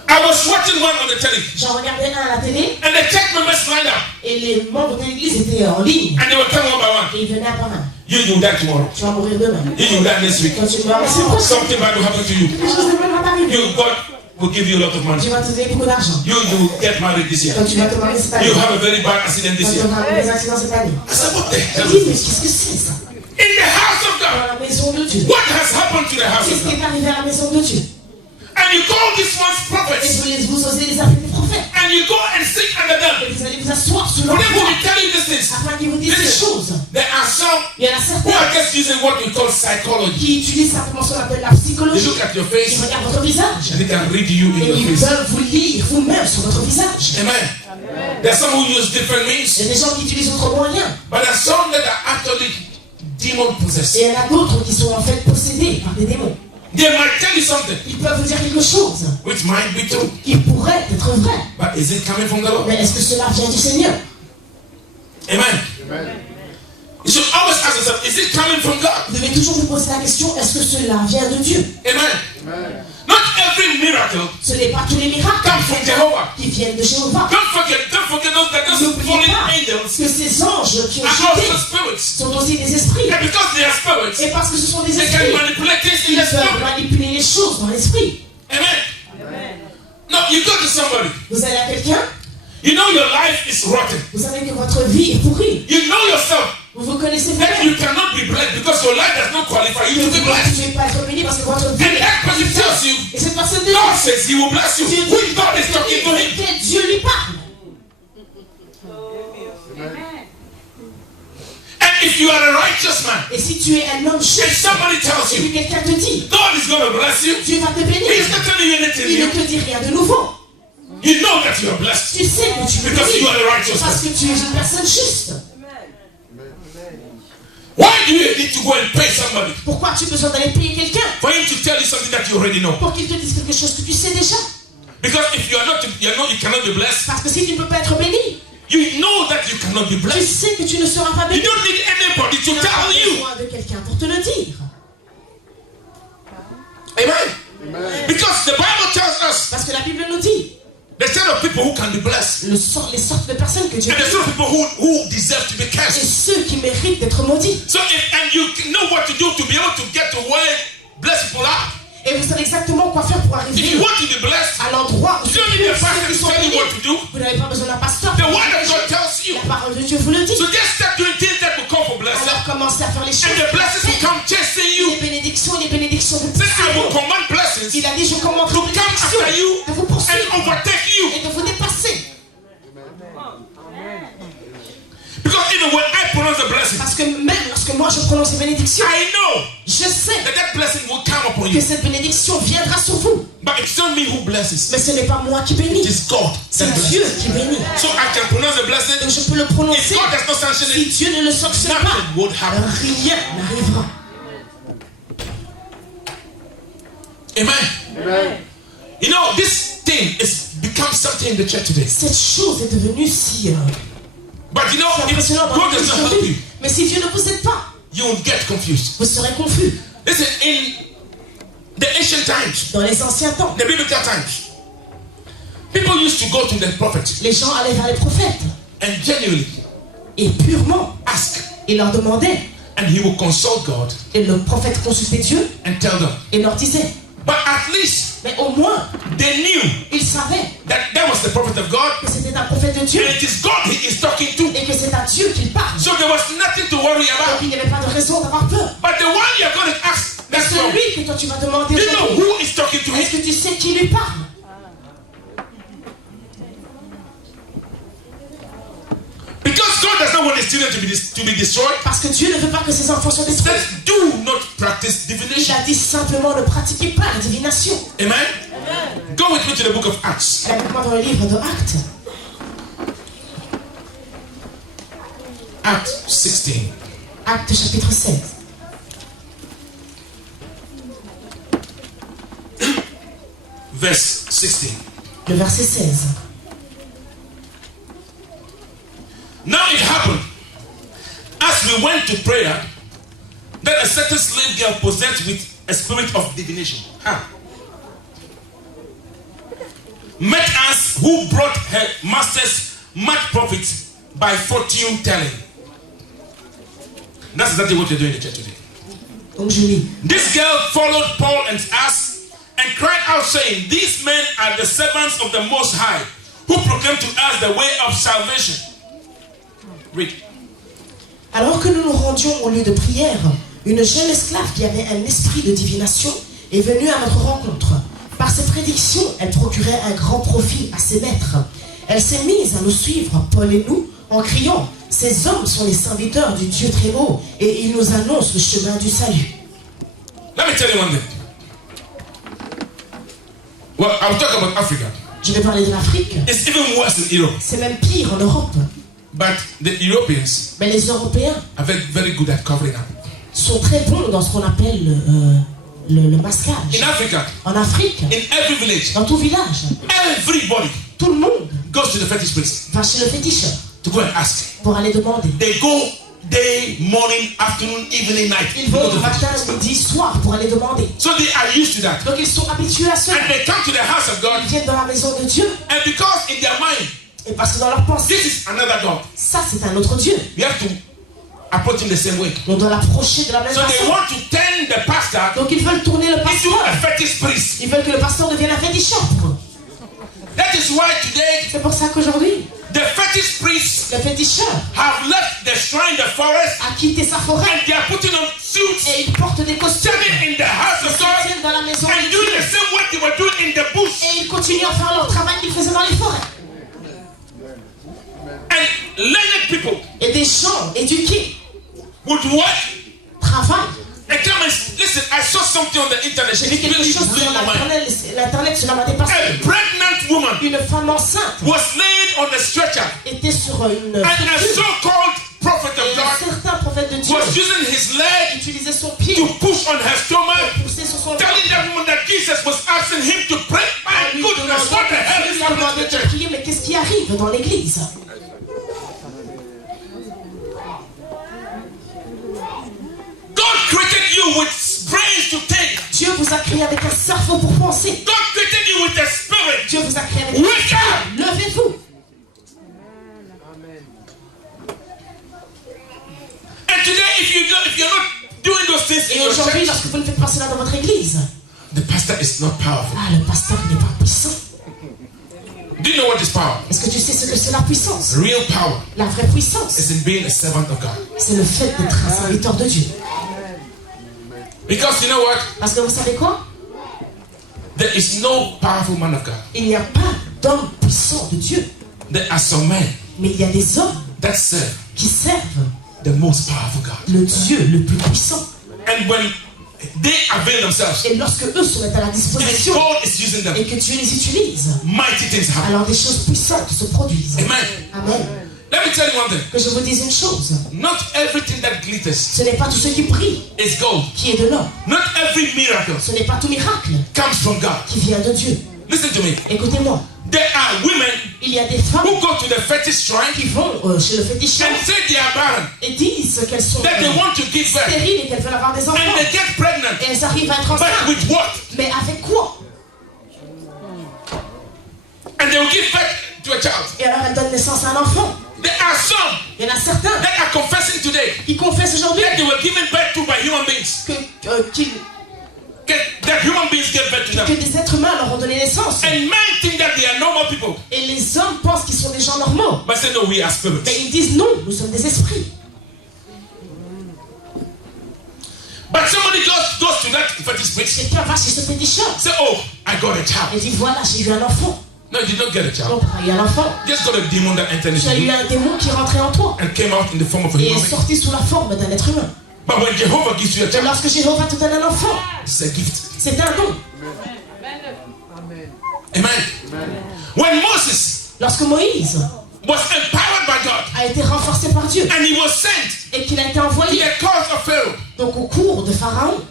I was watching one on the telly, J'en regardais un à la télé and the church members lined up, et les membres de l'église étaient en ligne. and they were coming one by one. Et ils venaient à pas mal. You will die tomorrow. Tu vas mourir demain. You will die next week. Quand tu meurs, c'est quoi? Something bad will happen to you. Quelque chose de mal va t'arriver. God will give you a lot of money. Tu vas te donner beaucoup d'argent. You will get married this year. Quand tu vas te marier cette année. You have a very bad accident Quand this tu year. vas avoir des accidents cette année. I said, what the hell Dis, is mais this? qu'est-ce que c'est ça? In the house of God, Dans la maison de Dieu. what has happened to the house Qu'est-ce of qui God? est arrivé à la maison de Dieu? And you call these ones Et prophets, vous osez les appeler des prophètes. and you go and sit under them. Et vous allez vous asseoir sous For leur them to voix be telling these things. afin qu'ils vous disent des choses. There are some Il y en a who certains are just using what we call psychology. qui utilisent simplement ce qu'on appelle la They psychologie. look at your Ils face regardent votre visage. and they can read you in Et your ils face. peuvent vous lire vous-même sur votre visage. Amen. There are some who use different Il y means, a des gens qui utilisent d'autres moyens. but there are some that are actually demon possessed. Et il y en a d'autres qui sont en fait possédés par des démons. They might tell you something Ils peuvent vous dire quelque chose which might be true, qui pourrait être vrai. but is it coming from the Lord? Mais est-ce que cela vient du Seigneur? Amen. You should always ask yourself, is it coming from God? Vous devez toujours vous poser la question, est-ce que cela vient de Dieu? Amen. Not every miracle Ce n'est pas tous les miracles comes from Jehovah. qui viennent de Jéhovah. Don't forget those that those N'oubliez fallen pas angels que ces anges qui ont are chuté also spirits. sont aussi des esprits. And because they are spirits, Et parce que ce sont des they can esprits, manipulate things in ils the peuvent spirit. manipuler les choses dans l'esprit. Amen. No, you go to somebody. Vous allez à quelqu'un, You know your life is rotten. vous savez que votre vie est pourrie. You know yourself Vous vous connaissez that vous-même. you cannot be blessed because your life does not qualify Que you to vous be blessed. ne pouvez pas être béni parce que votre vie And that person tells you, Et cette personne dit, God says He will bless you. Dieu When God is talking to him. que Dieu lui parle. And if you are a righteous man, Et si tu es un homme and juste, somebody tells et you, puis quelqu'un te dit, God is going to bless you, Dieu va te He bénir, is not telling you anything il ne new. te dit rien de nouveau. You know that you are blessed Tu sais que tu es because you béni are a righteous parce man. que tu es une personne juste. Why do you need to go and pay somebody Pourquoi as-tu besoin d'aller payer quelqu'un for him to tell you something that you already know. Pour qu'il te dise quelque chose que tu sais déjà. Because if you are not, you cannot be blessed. Parce que si tu ne peux pas être béni, You know that you cannot be tu blessed. sais que tu ne seras pas béni. You don't need anybody to Tu n'as pas tell you. besoin de quelqu'un pour te le dire. Amen. Because the Bible tells us Parce que la Bible nous dit the set of people who can be blessed les sortes de personnes que Dieu and the bénit sort of people who deserve to be et cursed. ceux qui méritent d'être maudits. So and you know what to do to be able to get to where blessed people are. Et vous savez exactement quoi faire pour If arriver you want to be blessed, à l'endroit où you don't need a pastor ceux qui to sont tell you bénis. what to do. Vous n'avez pas besoin d'un pasteur. The word of God tells you. La parole de Dieu vous le dit. So just start doing things that will come for blessing. Alors commencez à faire les choses. And the blessings will come chasing you. Les bénédictions vous Say, I will poursuivront. command blessings Il a dit je commande to les come bénédictions after you de vous and poursuivre overtake you. et de vous dépasser. Because even when I pronounce a blessing, Parce que même lorsque moi je prononce les bénédictions, I know je sais that blessing will come upon que you. cette bénédiction viendra sur vous. But it's not me who blesses. Mais ce n'est pas moi qui It bénis, is God c'est that Dieu blesses. qui bénit. So I can pronounce a blessing. Donc je peux le If prononcer. God does not sanction Si it, Dieu ne le sanctionne pas, nothing would happen. rien n'arrivera. Amen. You know, this thing is become something in the church today. Cette chose est devenue si But you know, if impressionnante dans God l'église does not help aujourd'hui. you, Mais si Dieu ne vous aide pas, you will get confused. vous serez confus. Listen, in the ancient times, Dans les anciens temps, the biblical times, people used to go to the prophet les gens allaient vers les prophètes and genuinely et purement, ask, ils leur demandaient. and he will consult God Et le prophète consultait Dieu and tell them. et leur disait. But at least Mais au moins, they knew ils savaient that was the prophet of God, que c'était un prophète de Dieu and it is God he is talking to. et que c'est à Dieu qu'il parle. So there was nothing to worry Donc about. il n'y avait pas de raison d'avoir peur. But the one you're going to ask, Mais that's from. celui que toi tu vas demander Do you know aujourd'hui, who is talking to est-ce him? que tu sais qui lui parle? Because God does not want his children to be destroyed. Parce que Dieu ne veut pas que ses enfants soient détruits. Says, do not practice Il divination. a dit simplement ne pratiquez pas la divination. Amen? Go with me to the book of Acts. Allez avec moi dans le livre de Actes. Acts 16. Actes chapitre 16. Verse 16. Le verset 16. Now it happened, as we went to prayer, that a certain slave girl possessed with a spirit of divination met us, who brought her masters much profit by fortune telling. That's exactly what you're doing in the church today. Donc je lis. This girl followed Paul and us and cried out, saying, these men are the servants of the Most High, who proclaim to us the way of salvation. Read. Alors que nous nous rendions au lieu de prière, une jeune esclave qui avait un esprit de divination est venue à notre rencontre. Par ses prédictions, elle procurait un grand profit à ses maîtres. Elle s'est mise à nous suivre, Paul et nous, en criant « Ces hommes sont les serviteurs du Dieu très haut et ils nous annoncent le chemin du salut. » Let me tell you one thing. Well, I'll talk about Africa. Je vais parler de l'Afrique. It's even worse in Europe. C'est même pire en Europe. But the Europeans Mais les Européens are very good at covering up. sont très bons dans ce qu'on appelle le masquage. In Africa, En Afrique, in every village, dans tout village, everybody tout le monde goes to the fetish priest va chez le féticheur to go and ask. pour aller demander. They go day, morning, afternoon, evening, night. Ils vont du matin, midi, soir pour aller demander. So they are used to that. Donc ils sont habitués à cela. And they come to the house of God, Ils viennent dans la maison de Dieu. and because in their mind, Et parce que dans leur pensée, this is another God, ça c'est un autre Dieu. we have to approach him the same way. On doit l'approcher de la même So they façon. want to turn the pastor Donc ils veulent tourner le into pasteur. a fetish priest. Ils veulent que le pasteur devienne un féticheur. That is why today C'est pour ça qu'aujourd'hui, the fetish priests le féticheur have left the shrine, the forest, a quitté sa forêt and they are putting on suits, et il porte des costumes. standing in the house Ils of se God, tiennent dans la maison and de doing Dieu. the same work they were doing in the bush. Et ils continuent à faire leur travail qu'ils faisaient dans les forêts. And learned people Et des gens éduqués would work travaillent. and come and listen. I saw something on the internet. J'ai vu It quelque really chose blew sur my mind. l'internet, cela m'a dépassé. A pregnant woman Une femme enceinte was laid on a stretcher, était sur une and a figure. so-called prophet Et of God un certain prophète de Dieu was using his leg utilisait son pied to push on her stomach, pour pousser sur son ventre telling asking him to pray. My goodness, what the hell is happening to the church? prier, mais qu'est-ce qui arrive dans l'église? God created you with brains to think. Dieu vous a créé avec un cerveau pour penser. God created you with a spirit. Dieu vous a créé avec un Wake esprit. up! Levez-vous. And today, if you're not doing those things in Et your aujourd'hui, church, lorsque vous ne faites pas cela dans votre église, the pastor is not powerful. ah, le pasteur n'est pas puissant. Do you know what is power? Est-ce que tu sais ce que c'est la puissance? Real power La vraie puissance, is in being a servant of God. c'est le fait d'être un serviteur de Dieu. Because you know what? Parce que vous savez quoi? There is no powerful man of God. Il n'y a pas d'homme puissant de Dieu. There are some men Mais il y a des hommes that serve qui servent the most powerful God. le Dieu le plus puissant. And when they avail themselves, Et lorsque eux se mettent à la and disposition God is using them, et que Dieu les utilise, mighty things happen. alors des choses puissantes se produisent. Amen. Amen. Let me tell you one thing. Que je vous dise une chose. Not everything that glitters Ce n'est pas tout ce qui brille is gold. qui est de l'or. Not every miracle Ce n'est pas tout miracle comes from God. qui vient de Dieu. Listen to me. Écoutez-moi. There are women Il y a des femmes who go to the fetish shrine qui vont chez le féticheur and say they are barren, et disent qu'elles sont that they want to give birth, stériles et qu'elles veulent avoir des enfants. and they get pregnant. Et elles arrivent à être But enceintes. with what? Mais avec quoi? And they will give birth to a child. Et alors elles donnent naissance à un enfant. There are some Il y en a certains that are confessing today qui confessent aujourd'hui that they were given birth to by human beings. That human beings gave birth to them. que des êtres humains leur ont donné naissance. And men think that they are normal people. Et les hommes pensent qu'ils sont des gens normaux. But say no, we are spirits. Mais ils disent non, nous sommes des esprits. But somebody goes to that fetish priest. Quelqu'un va chez ce féticheur Say, oh, I got a et child. dit voilà, j'ai eu un enfant. No, you did not get a child. Non, il y a un enfant. Just got a demon that entered Tu as into eu you un démon qui est rentré en toi and came out in the form of a et human est being. sorti sous la forme d'un être humain. But when Jehovah gives you a Et child, lorsque Jéhovah te donne un enfant, it's a gift. c'est un don. Amen. When Moses Lorsque Moïse was empowered by God a été renforcé par Dieu and he was sent et qu'il a été to envoyé the court of Pharaoh, donc au cours de Pharaon,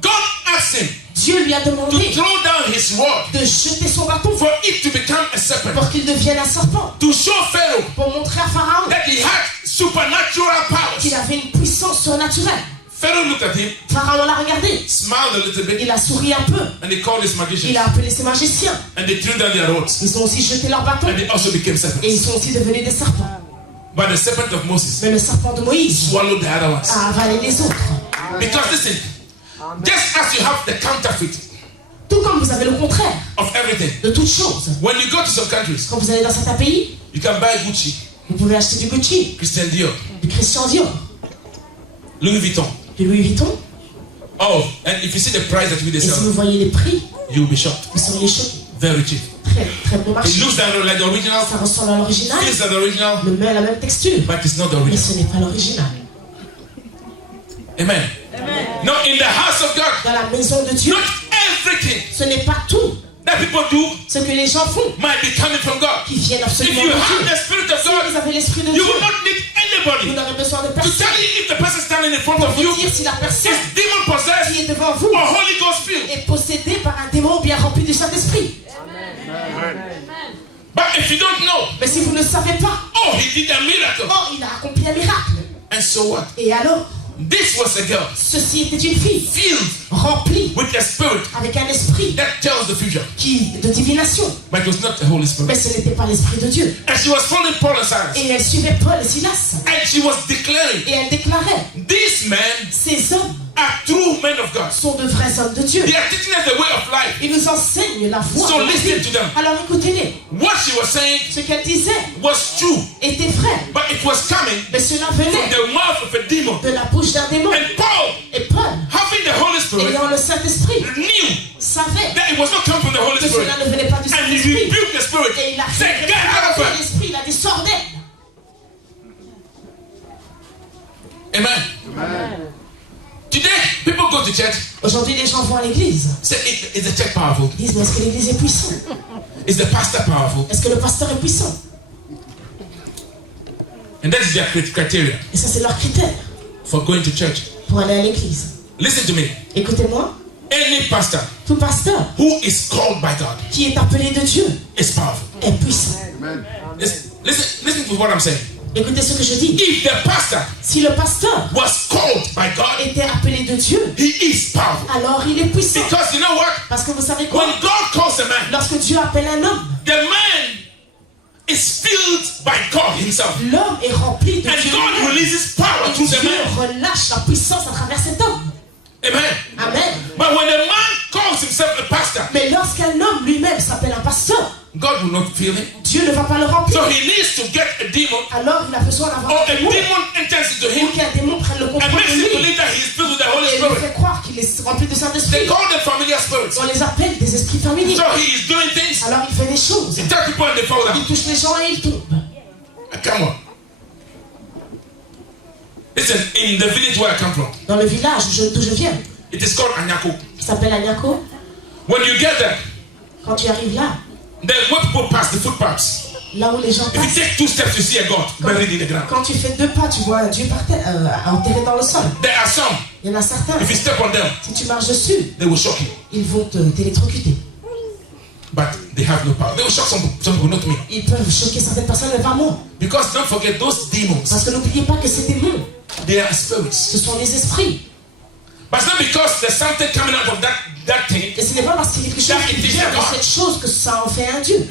God asked him Dieu lui a to demandé throw down his rod de jeter son bâton for it to become a serpent, pour qu'il devienne un serpent, to show Pharaoh pour montrer à Pharaon that he had supernatural qu'il powers. avait une puissance surnaturelle. Pharaoh looked at him, Pharaon l'a regardé, smiled a little bit, il a souri un peu, and they called his il magicians, a appelé ses magiciens, and they threw down their rods, ils ont aussi jeté leur bâton and they also became et serpents. ils sont aussi devenus des serpents. But the serpent of Moses Mais le serpent de Moïse swallowed the other ones. a avalé les autres. Because listen, just as you have the counterfeit Tout comme vous avez le contraire of everything, de toutes choses. when you go to some countries, Quand vous allez dans certains pays, you can buy Gucci, vous pouvez acheter du Gucci, Christian Dior, du Christian Dior, Louis Vuitton. du Louis Vuitton. Oh, and if you see the price that we Et si sell, vous voyez les prix, you'll be shocked. vous seriez choqués. Very cheap. Très, très bon It marché. looks like the original, Ça ressemble à l'original, feels like the original, la même texture. but it's not the Mais original. ce n'est pas l'original. Amen. No, in the house of God, Dans la maison de Dieu, not everything ce n'est pas tout that people do ce que les gens font might be coming from God. qui viennent If absolument you de have Dieu. the Spirit of Si God, vous avez l'esprit de you Dieu, will not need vous anybody n'aurez besoin de to personne tell you if the person standing in front pour of you vous dire si la personne is demon possessed qui est devant vous or Holy Ghost filled. est possédée par un démon ou bien rempli du Saint-Esprit. But if you don't know, Mais si vous ne savez pas, oh, he did a miracle. oh, il a accompli un miracle. And so what? Et alors, This was a girl ceci était une fille filled remplie with a spirit avec un esprit that tells the future, de divination. but it was not the Holy Mais Spirit. ce n'était pas l'esprit de Dieu. And she was following Paul and Silas, Et elle suivait Paul et Silas. and she was declaring, Et elle déclarait, these men ces hommes are true men of God. sont de vrais hommes de Dieu. They are teaching us the way of life. Ils nous enseignent la voie. So de la listen vie. to them. Alors écoutez-les. What she was saying Ce qu'elle disait was true, était vrai. but it was coming Mais cela from venait the mouth of a demon. de la bouche d'un démon. And Paul, Et Paul, having the Holy Spirit, ayant le Saint-Esprit, knew savait that it was not coming from the Holy que Spirit. cela ne venait pas du And he Saint-Esprit. rebuked the spirit. Et il a Said, get out of her. l'esprit, il a dit sors d'elle. Amen. Today, people go to church. Aujourd'hui, les gens vont à l'église. Say, is the church powerful? Ils disent, mais est-ce que l'église est puissante? Is the pastor powerful? Est-ce que le pasteur est puissant? And that is their criteria Et ça, c'est leur critère for going to church. pour aller à l'église. Listen to me. Écoutez-moi, Any pastor Tout pasteur who is called by God qui est appelé de Dieu is powerful. est puissant. Listen to what I'm saying. Écoutez ce que je dis. If the pastor Si le pasteur was called by God, était appelé de Dieu, he is powerful. alors il est puissant. Because you know what? Parce que vous savez quoi? When God calls a man, Lorsque Dieu appelle un homme, the man is filled by God himself. l'homme est rempli de And Dieu. God releases power Et to the Dieu man. relâche la puissance à travers cet homme. Amen. Amen. But when a man calls himself a pastor, Mais lorsqu'un homme lui-même s'appelle un pasteur, God will not fill him. Dieu ne va pas le remplir. So he needs to get a demon, Alors il a besoin or d'avoir a un démon demon enters into him pour qu'un démon prenne le and contrôle makes de him lui. believe that he is filled with the Holy Et il lui Spirit. fait croire qu'il est rempli de They Saint-Esprit. call them familiar spirits. On les appelle des esprits familiers. So he is doing things. Alors il fait des choses. He tells people and they fall Il down. touche les gens et il tombe. Come on. Listen, in the village where I come from, Dans le village d'où je viens, it is called Anyako. qui s'appelle Anyako, When you get there, quand tu arrives là, then when people pass the footpaths, là où les gens if you passent, take 2 steps, you see a God buried in the ground. quand tu fais 2 pas, tu vois un Dieu par terre, enterré dans le sol. There are some, Il y en a certains, if you step on them, si tu marches dessus, they will shock you. ils vont t'électrocuter. But they have no power. They will shock some people, not me. Ils peuvent choquer certaines personnes, mais pas moi. Because don't forget, those demons, Parce que n'oubliez pas que ces démons, they are spirits. ce sont des esprits. But it's not because there's something coming out of that thing. Et ce n'est pas parce qu'il y a quelque chose qui vient de cette chose que ça en fait un Dieu.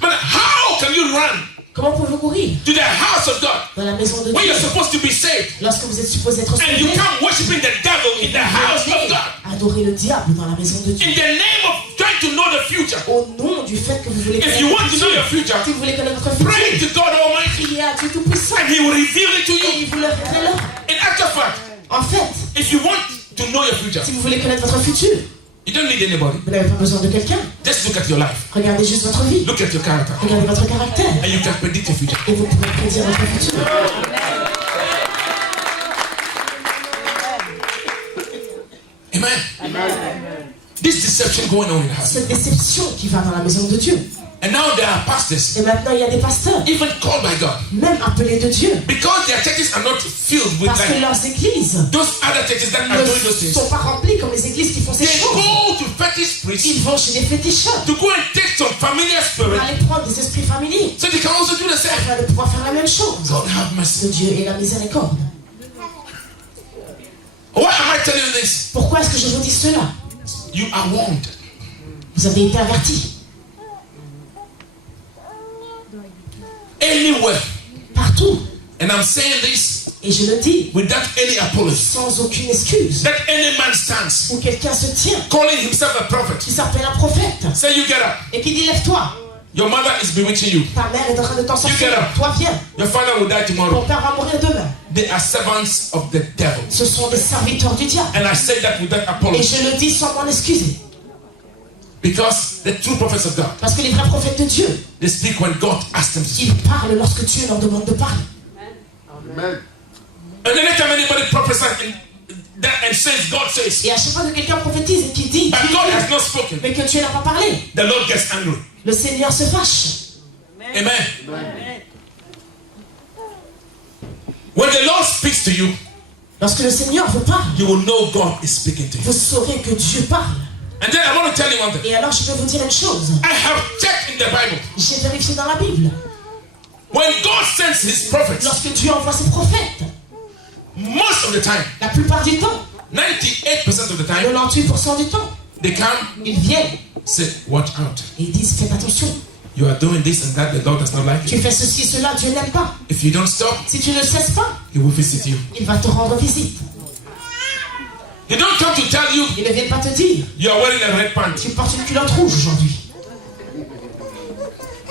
But how can you run Comment pouvez-vous courir to the house of God dans la maison de when Dieu you're supposed to be saved lorsque vous êtes supposé être and you sauvé come worshiping the devil in the house of God adorer le diable dans la maison de Dieu in the name of trying to know the future? au nom du fait que vous voulez If you want to know your future, si vous voulez connaître votre pray futur, to God Almighty priez à Dieu Tout-Puissant and He will reveal it to et you. il vous le révélera. In actual fact, En fait, if you want to know your future, si vous voulez connaître votre futur, you don't need anybody. vous n'avez pas besoin de quelqu'un. Just look at your life. Regardez juste votre vie. Look at your character. Regardez votre caractère. And you can predict your future. Et vous pouvez prédire votre futur. Amen. This deception going on in the house. Cette déception qui va dans la maison de Dieu. And now there are pastors, Et maintenant, il y a des pasteurs, even called by God, même appelés de Dieu. because their churches are not filled with Parce que like leurs églises those other churches that are doing those ne things. sont pas remplies comme les églises qui font ces They choses. go to fetish priests Ils vont chez des féticheurs to go and take some familiar pour spirit aller prendre des esprits familiers so they can also do the same. afin de pouvoir faire la même chose. God have Que mercy. Dieu ait la miséricorde. Why am I telling you this? Pourquoi est-ce que je vous dis cela? You are warned. Vous avez été avertis. Anywhere. Partout. And I'm saying this Et je le dis without any apology. sans aucune excuse. That any man stands Où quelqu'un se tient, calling himself a prophet. qui s'appelle un prophète, Say you get up. et qui dit lève-toi. Your mother is bewitching you. Ta mère est en train de t'en You sortir. get up. Toi viens. Your father will die tomorrow. Ton père va mourir demain. They are servants of the devil. Ce sont des serviteurs du diable. And I say that without Et apology. je le dis sans m'en excuser. Because the true prophets of God, Parce que les vrais prophètes de Dieu, they speak when God asks them to speak. ils parlent lorsque Dieu leur demande de parler. Amen. And anytime anybody prophesies that and says God says, Et à chaque fois que quelqu'un prophétise et qu'il dit, but God has not spoken, mais que Dieu n'a pas parlé, the Lord gets angry. le Seigneur se fâche. Amen. When the Lord speaks to you, Lorsque le Seigneur vous parle, you will know God is speaking to you. vous saurez que Dieu parle. And then I want to tell you one thing. Et alors je vais vous dire une chose. I have checked in the Bible. J'ai vérifié dans la Bible. When God sends his prophets, Lorsque Dieu envoie ses prophètes, most of the time, la plupart du temps, 98% of the time, 98% du temps, they come, ils viennent say, watch out. et ils disent faites attention. You are doing this and that, the Lord does not like Tu it. fais ceci, cela, Dieu n'aime pas. If you don't stop, Si tu ne cesses pas, he will visit you. il va te rendre visite. He don't come to tell you Il ne vient pas te dire you are wearing a red pant tu portes une culotte rouge aujourd'hui.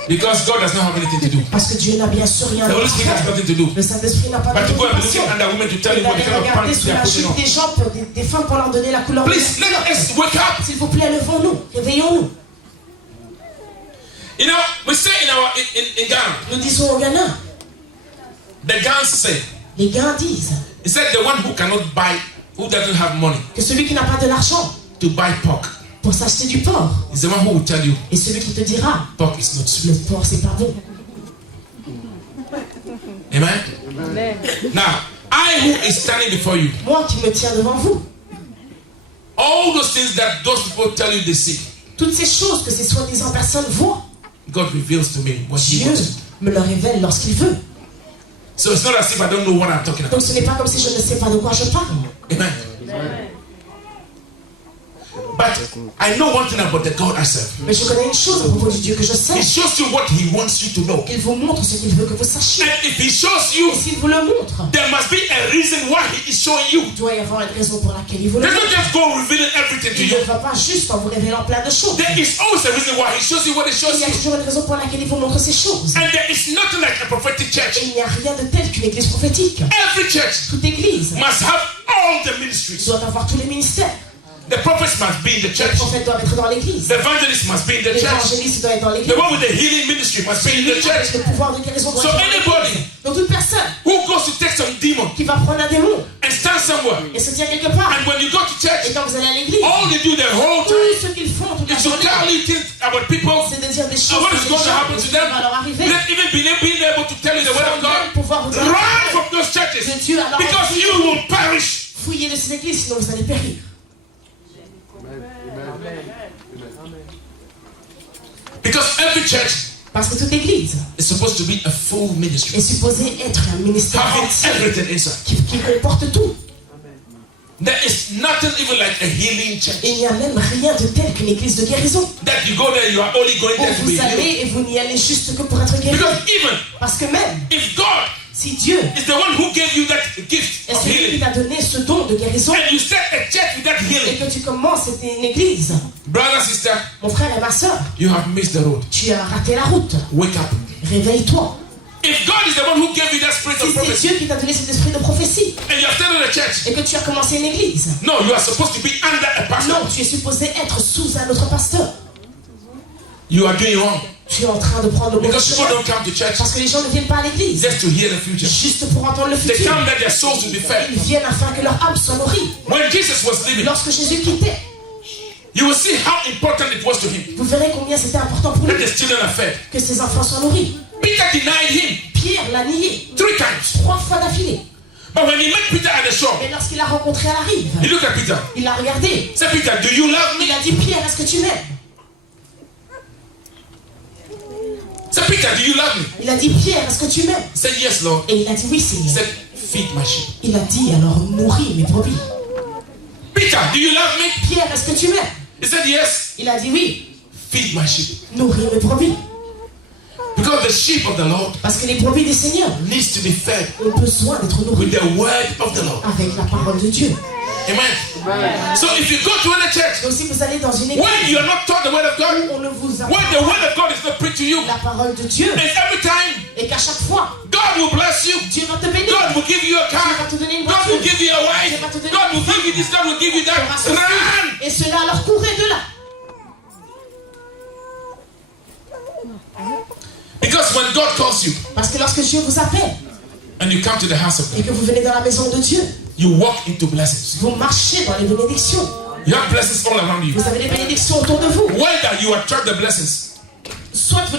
because God does not have anything to do. Parce que Dieu n'a bien sûr rien The à Holy Spirit has faire. nothing to do. Le Saint-Esprit n'a pas But de to go and be préoccupation. looking under women to tell Il you what va kind of regarder pants sous they are la putting chute on. des gens, des femmes pour leur donner la couleur. Please, let us wake up. S'il vous plaît, levons-nous, réveillons-nous. You know, we say in Ghana, Nous disons au Ghana, the Ghanaians say, les Ghanéens disent he said the one who cannot buy, who doesn't have money que celui qui n'a pas de l'argent to buy pork, pour s'acheter du porc, is the one who will tell you et celui qui te dira pork is not sweet. le porc c'est pas bon. Amen? Now, I who is standing before you, Moi qui me tiens devant vous, all all those things that those people tell you they see, toutes ces choses que ces soi-disant personnes voient, God reveals to me what He Dieu wants. me le révèle lorsqu'il veut. So it's not as if I don't know what I'm talking about. Donc ce n'est pas comme si je ne sais pas de quoi je parle. Amen. But I know one thing about the God I serve. Mais je connais une chose à propos du Dieu que je He sais. shows you what He wants you to know. Il vous montre ce qu'il veut que vous sachiez. And if He shows you, Et s'il vous le montre, there must be a reason why He is showing you. il doit y avoir une raison pour laquelle il vous le He doesn't montre. just go revealing everything to Il you. ne va pas juste en vous révélant plein de choses. There is always a reason why He shows you what He shows Il y a you. toujours une raison pour laquelle il vous montre ces choses. And there is nothing like a prophetic Et church. il n'y a rien de tel qu'une église prophétique. Every church Toute église must have all the ministries. doit avoir tous les ministères. The prophets must be in the Les church. prophètes doivent être dans l'église. The evangelists must be in the church. L'évangéliste doit être dans l'église. The one with the healing ministry must be in the church. Le pouvoir de guérison doit So être dans anybody l'église. Donc toute personne who goes to take some demon qui va prendre un démon and stand somewhere, et se tient quelque part, and when you go to et church, quand vous allez à l'église, all they do the whole tout time ce qu'ils font toute la is to journée, tell you things about people c'est de dire des and choses what que is les going to gens, happen to ce qui va leur them. arriver. Not even being able to tell you the word of Sans même pouvoir vous God. dire Run from those churches de Dieu, alors because you will perish. fouillez de ces églises, sinon vous allez périr. Because every church Parce que toute église is supposed to be a full ministry, est supposée être un ministère having entier everything inside. qui comporte tout. There is nothing even like a healing church. Et il n'y a même rien de tel qu'une église de guérison. That you go there, you are only going Où there to be vous healed. allez et vous n'y allez juste que pour être guéri. Because even Parce que même if God si Dieu is the one who gave you that gift est of celui qui healing, t'a donné ce don de guérison and you start a church with that et healing, que tu commences une église, brother, sister, mon frère et ma soeur, you have missed the road. tu as raté la route. Wake up. Réveille-toi. If God is the one who gave you that spirit Si of c'est prophecy, Dieu qui t'a donné cet esprit de prophétie and you have started a church, et que tu as commencé une église, no, you are supposed to be under a pastor. non, tu es supposé être sous un autre pasteur. You are doing wrong. Tu es en train de prendre le mauvais Because people chemin. don't come to church Parce que les gens ne viennent pas à l'église just to hear the future. juste pour entendre le They futur. come that their souls will be fed. Ils viennent afin que leur âme soit nourrie. When Jesus was living, Lorsque Jésus quittait, you will see how important it was to him vous verrez combien c'était important pour that lui his children are fed. que ses enfants soient nourris. Peter denied him Pierre l'a nié 3 times. 3 fois d'affilée. But when he met Peter at the shore, Mais lorsqu'il l'a rencontré à la rive, he looked at Peter. il l'a regardé. Said, Peter, do you love me? Il a dit, Pierre, est-ce que tu m'aimes? Said, Peter, do you love me? Il a dit, Pierre, est-ce que tu m'aimes? He said, yes, Lord. Et il a dit, oui, He Seigneur. said, feed my sheep. Il a dit, alors nourris mes brebis. Peter, do you love me? Pierre, est-ce que tu m'aimes? He said, yes, Il a dit, oui, feed my sheep. nourris mes brebis. Because the sheep of the Lord Parce que les brebis du Seigneur needs to be fed ont besoin d'être with nourris the word of the Lord. avec la parole de Dieu. Amen. So if you go to any church Donc si vous allez dans une when église you are not taught the word of God, où on ne vous when the apprend word of God is not preached to you, la parole de Dieu and every time et qu'à chaque fois, God will bless you, Dieu va te bénir, God will give you a Dieu va car, te donner une God will voiture, give you a wife, God will give you this, God will give you that. Run! et cela alors courez de là. Because when God calls you Parce que lorsque Dieu vous appelle and you come to the house of et God, que vous venez dans la maison de Dieu, you walk into blessings. vous marchez dans les bénédictions. You have blessings all around you. Vous avez des bénédictions autour de vous. Whether you attract the blessings Soit vous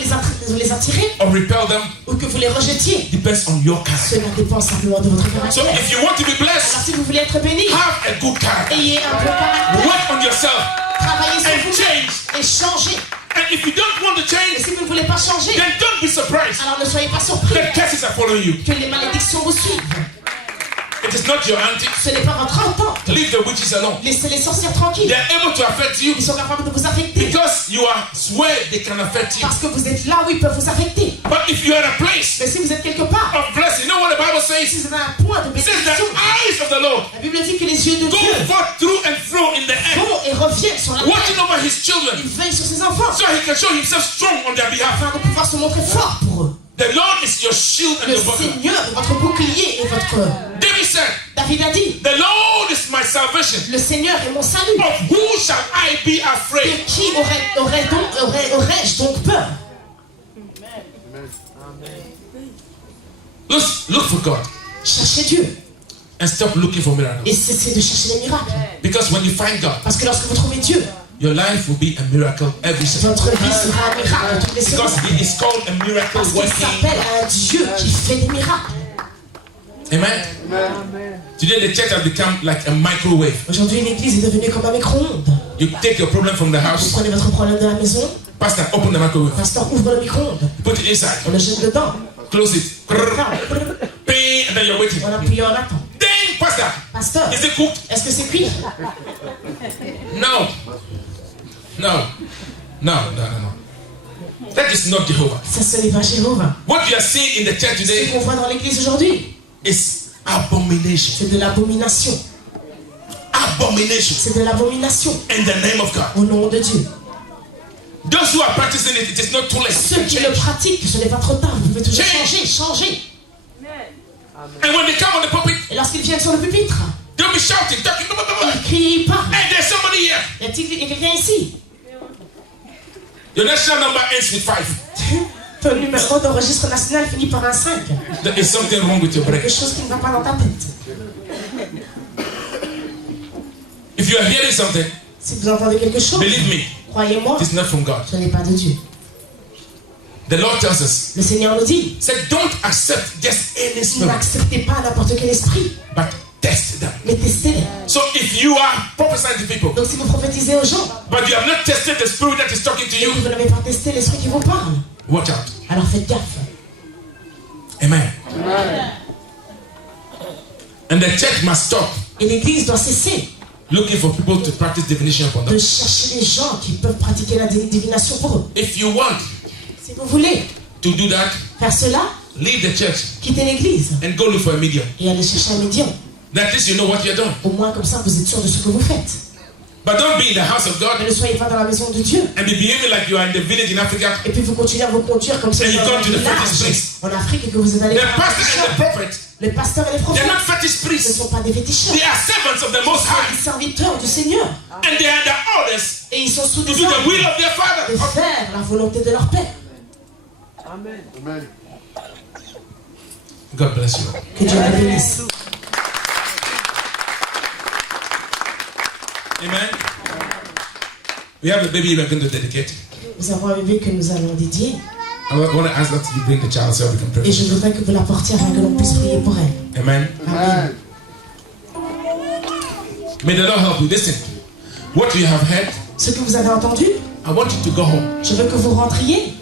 les attirez or repel them ou que vous les rejetiez. depends on your character. Cela dépend simplement de votre So caractère. if you want to be blessed, Alors si vous voulez être béni, have a good character. ayez un bon caractère, Work on yourself travaillez sur and vous change. et changez. And if you don't want to Et change, si vous ne voulez pas changer, then don't be surprised alors ne soyez pas surpris that curses are following you. que les malédictions vous suivent. It is not your auntie. Ce n'est pas votre entente. Leave the witches alone. Laissez les sorcières tranquilles. They are able to affect you Ils sont capables de vous affecter. because you are where they can affect you. Parce que vous êtes là où ils peuvent vous affecter. But if you are in a place Mais si vous êtes quelque part, of blessing, you know what the Bible si says? vous avez un point de It says bénédiction, the eyes of the Lord la Bible dit que les yeux de go Dieu forth through and through in the air, vont et reviennent sur la watching terre. over his children, Il veille sur ses enfants so he can show himself strong on their behalf. afin de pouvoir se montrer fort pour eux. The Lord is your shield and Le your buckler. Seigneur est votre bouclier et votre... David said, David a dit, the Lord is my salvation. le Seigneur est mon salut. Of who shall I be De afraid? qui aurais-je donc peur? Look for God Cherchez Dieu and stop looking for miracles. et cessez de chercher les miracles. Because when you find God, Parce que lorsque vous trouvez Dieu, your life will be a miracle every second. votre vie sera un miracle toutes les Because secondes. He is called a miracle Parce qu'il working. s'appelle un Dieu qui fait des miracles. Amen. Today the church has become like a microwave. Aujourd'hui, l'église est devenue comme un micro-ondes. You take your problem from the Vous house. prenez votre problème de la maison, Pastor, open the microwave. pasteur ouvre le micro-ondes. Put it inside. On le jette dedans. Close it. Ferme. Ping, and then you're waiting. On appuie, on attend. Dang, Pastor. Pasteur, Is it cooked? est-ce que c'est cuit? No. No. No, no, no, no. That is not Jehovah. Ça, ce n'est pas Jéhovah. What you are seeing in the church Ce today qu'on voit dans l'église aujourd'hui, is abomination. c'est de l'abomination. Abomination. C'est de l'abomination. In the name of God. Au nom de Dieu. Those who are practicing it, it is not too late. Ceux qui le pratiquent, ce n'est pas trop tard. Vous pouvez toujours changer. And when they come on the pulpit, Et lorsqu'ils viennent sur le pupitre, they'll be shouting, talking, blah, blah, blah, blah. ils crient, ils parlent. Hey, there's somebody here. Y a quelqu'un ici? Your national number ends with 5. Ton numéro de registre national finit par un 5. There is something wrong with your brain. Quelque chose qui ne va pas dans ta tête. If you are hearing something, Si vous entendez quelque chose, believe me, croyez-moi, it's not from God. ce n'est pas de Dieu. The Lord tells us, Le Seigneur nous dit, said, don't accept just any spirit, n'acceptez pas n'importe quel esprit, but test them. mais testez-les. So if you are prophesying to people, Donc si vous prophétisez aux gens, but you have not tested the spirit that is talking to et you, que vous n'avez pas testé l'esprit qui vous parle, watch out. alors faites gaffe. Amen. And the church must stop Et l'église doit cesser looking for people to practice divination upon de them. chercher les gens qui peuvent pratiquer la divination pour eux. If you want Si vous voulez to do that, faire cela, leave the church quittez l'église and go look for a medium. et allez chercher un médium. At least you know what you're doing. Au moins comme ça, vous êtes sûr de ce que vous faites. But don't be in the house of God Mais ne soyez pas dans la maison de Dieu. and be behaving like you are in the village in Africa. Et puis vous continuez à vous conduire comme si And vous you étiez come to the dans un fetish village place. en Afrique et que vous êtes allé The faire un pastor and the féticheur. prophet, Les pasteurs et les they're prophètes not fetish ne priests. sont pas des féticheurs. They are servants of the Most Ils sont High. des serviteurs du Seigneur. And they are the orders Et ils sont sous to des do the ordres will of their de Father. faire la volonté de leur Père. God bless you. Que Dieu vous bénisse. Amen. We have a baby we're going to dedicate. Nous avons un bébé que nous allons dédier. I want to ask that you bring the child so we can pray. Et je voudrais que vous la portiez afin que l'on puisse prier pour elle. Amen. Amen. May the Lord help you. Listen, what you have heard, Ce que vous avez entendu, I want you to go home. je veux que vous rentriez.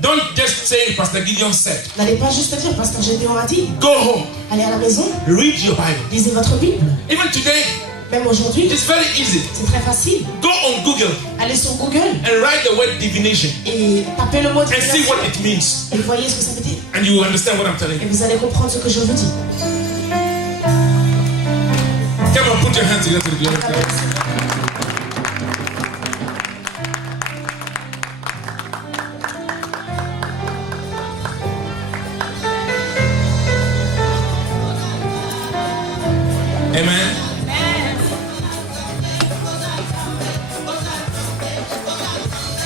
Don't just say Pastor Gideon said. N'allez pas juste dire, Pasteur Gédéon a dit. Go home. Allez à la maison, Read your Bible. lisez votre Bible. Even today, Même aujourd'hui, it's very easy. c'est très facile. Go on Google Allez sur Google and write the word divination et tapez le mot and see divination. what it means. Et voyez ce que ça veut dire. And you will understand what I'm telling Et you. vous allez comprendre ce que je vous dis. Come on, put your hands together to the glory of God. Amen.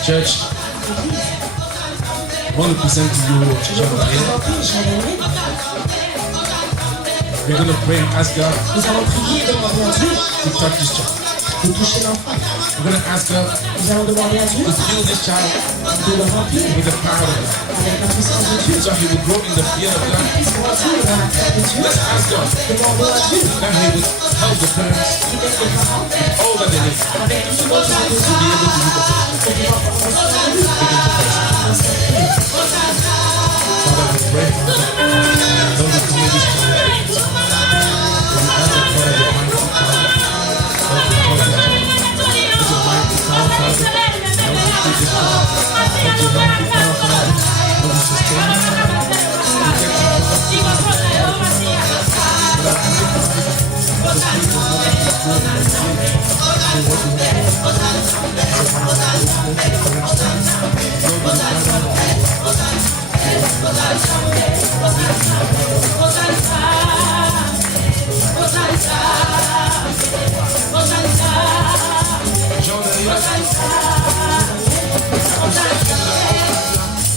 Church, I want to present to you Je vais vous Jean-Marie. présenter Jean-Marie. We're going to pray and ask God Nous allons prier et demander à Dieu to touch this child. de toucher l'enfant. We're going to ask God Nous allons demander à Dieu to fill this child de le remplir with the power of God, avec la puissance de Dieu. so he will grow in the fear of God. Qu'il puisse grandir dans la crainte de Dieu. Let's ask God Demandons à Dieu that he would help the parents qu'il aide les parents all that they need avec tout ce dont ils ont to besoin be able to do the pour pouvoir prendre soin de lui. Father, we pray. Lord, we commit this child. We ask that Father, your mighty power. Lord, we call this child. Let your mighty power, Father. Lord, we keep this child. Let your mighty power, Father. Lord, we sustain this child. Protect him,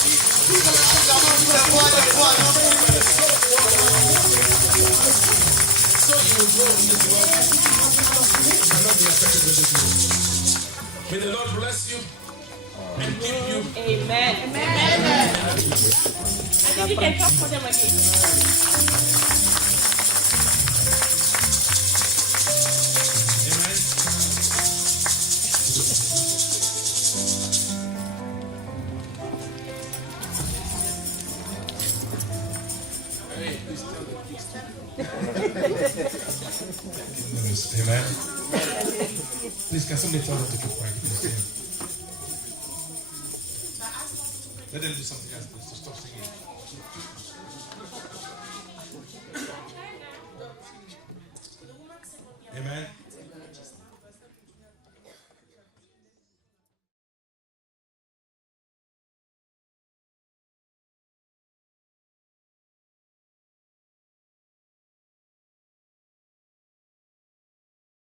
So you will grow in this world and not be affected with this world. May the Lord bless you and keep you. Amen. Amen. I think you can talk for them again. Amen. Please, can somebody tell them to keep quiet? Let them do something else to stop singing. Amen.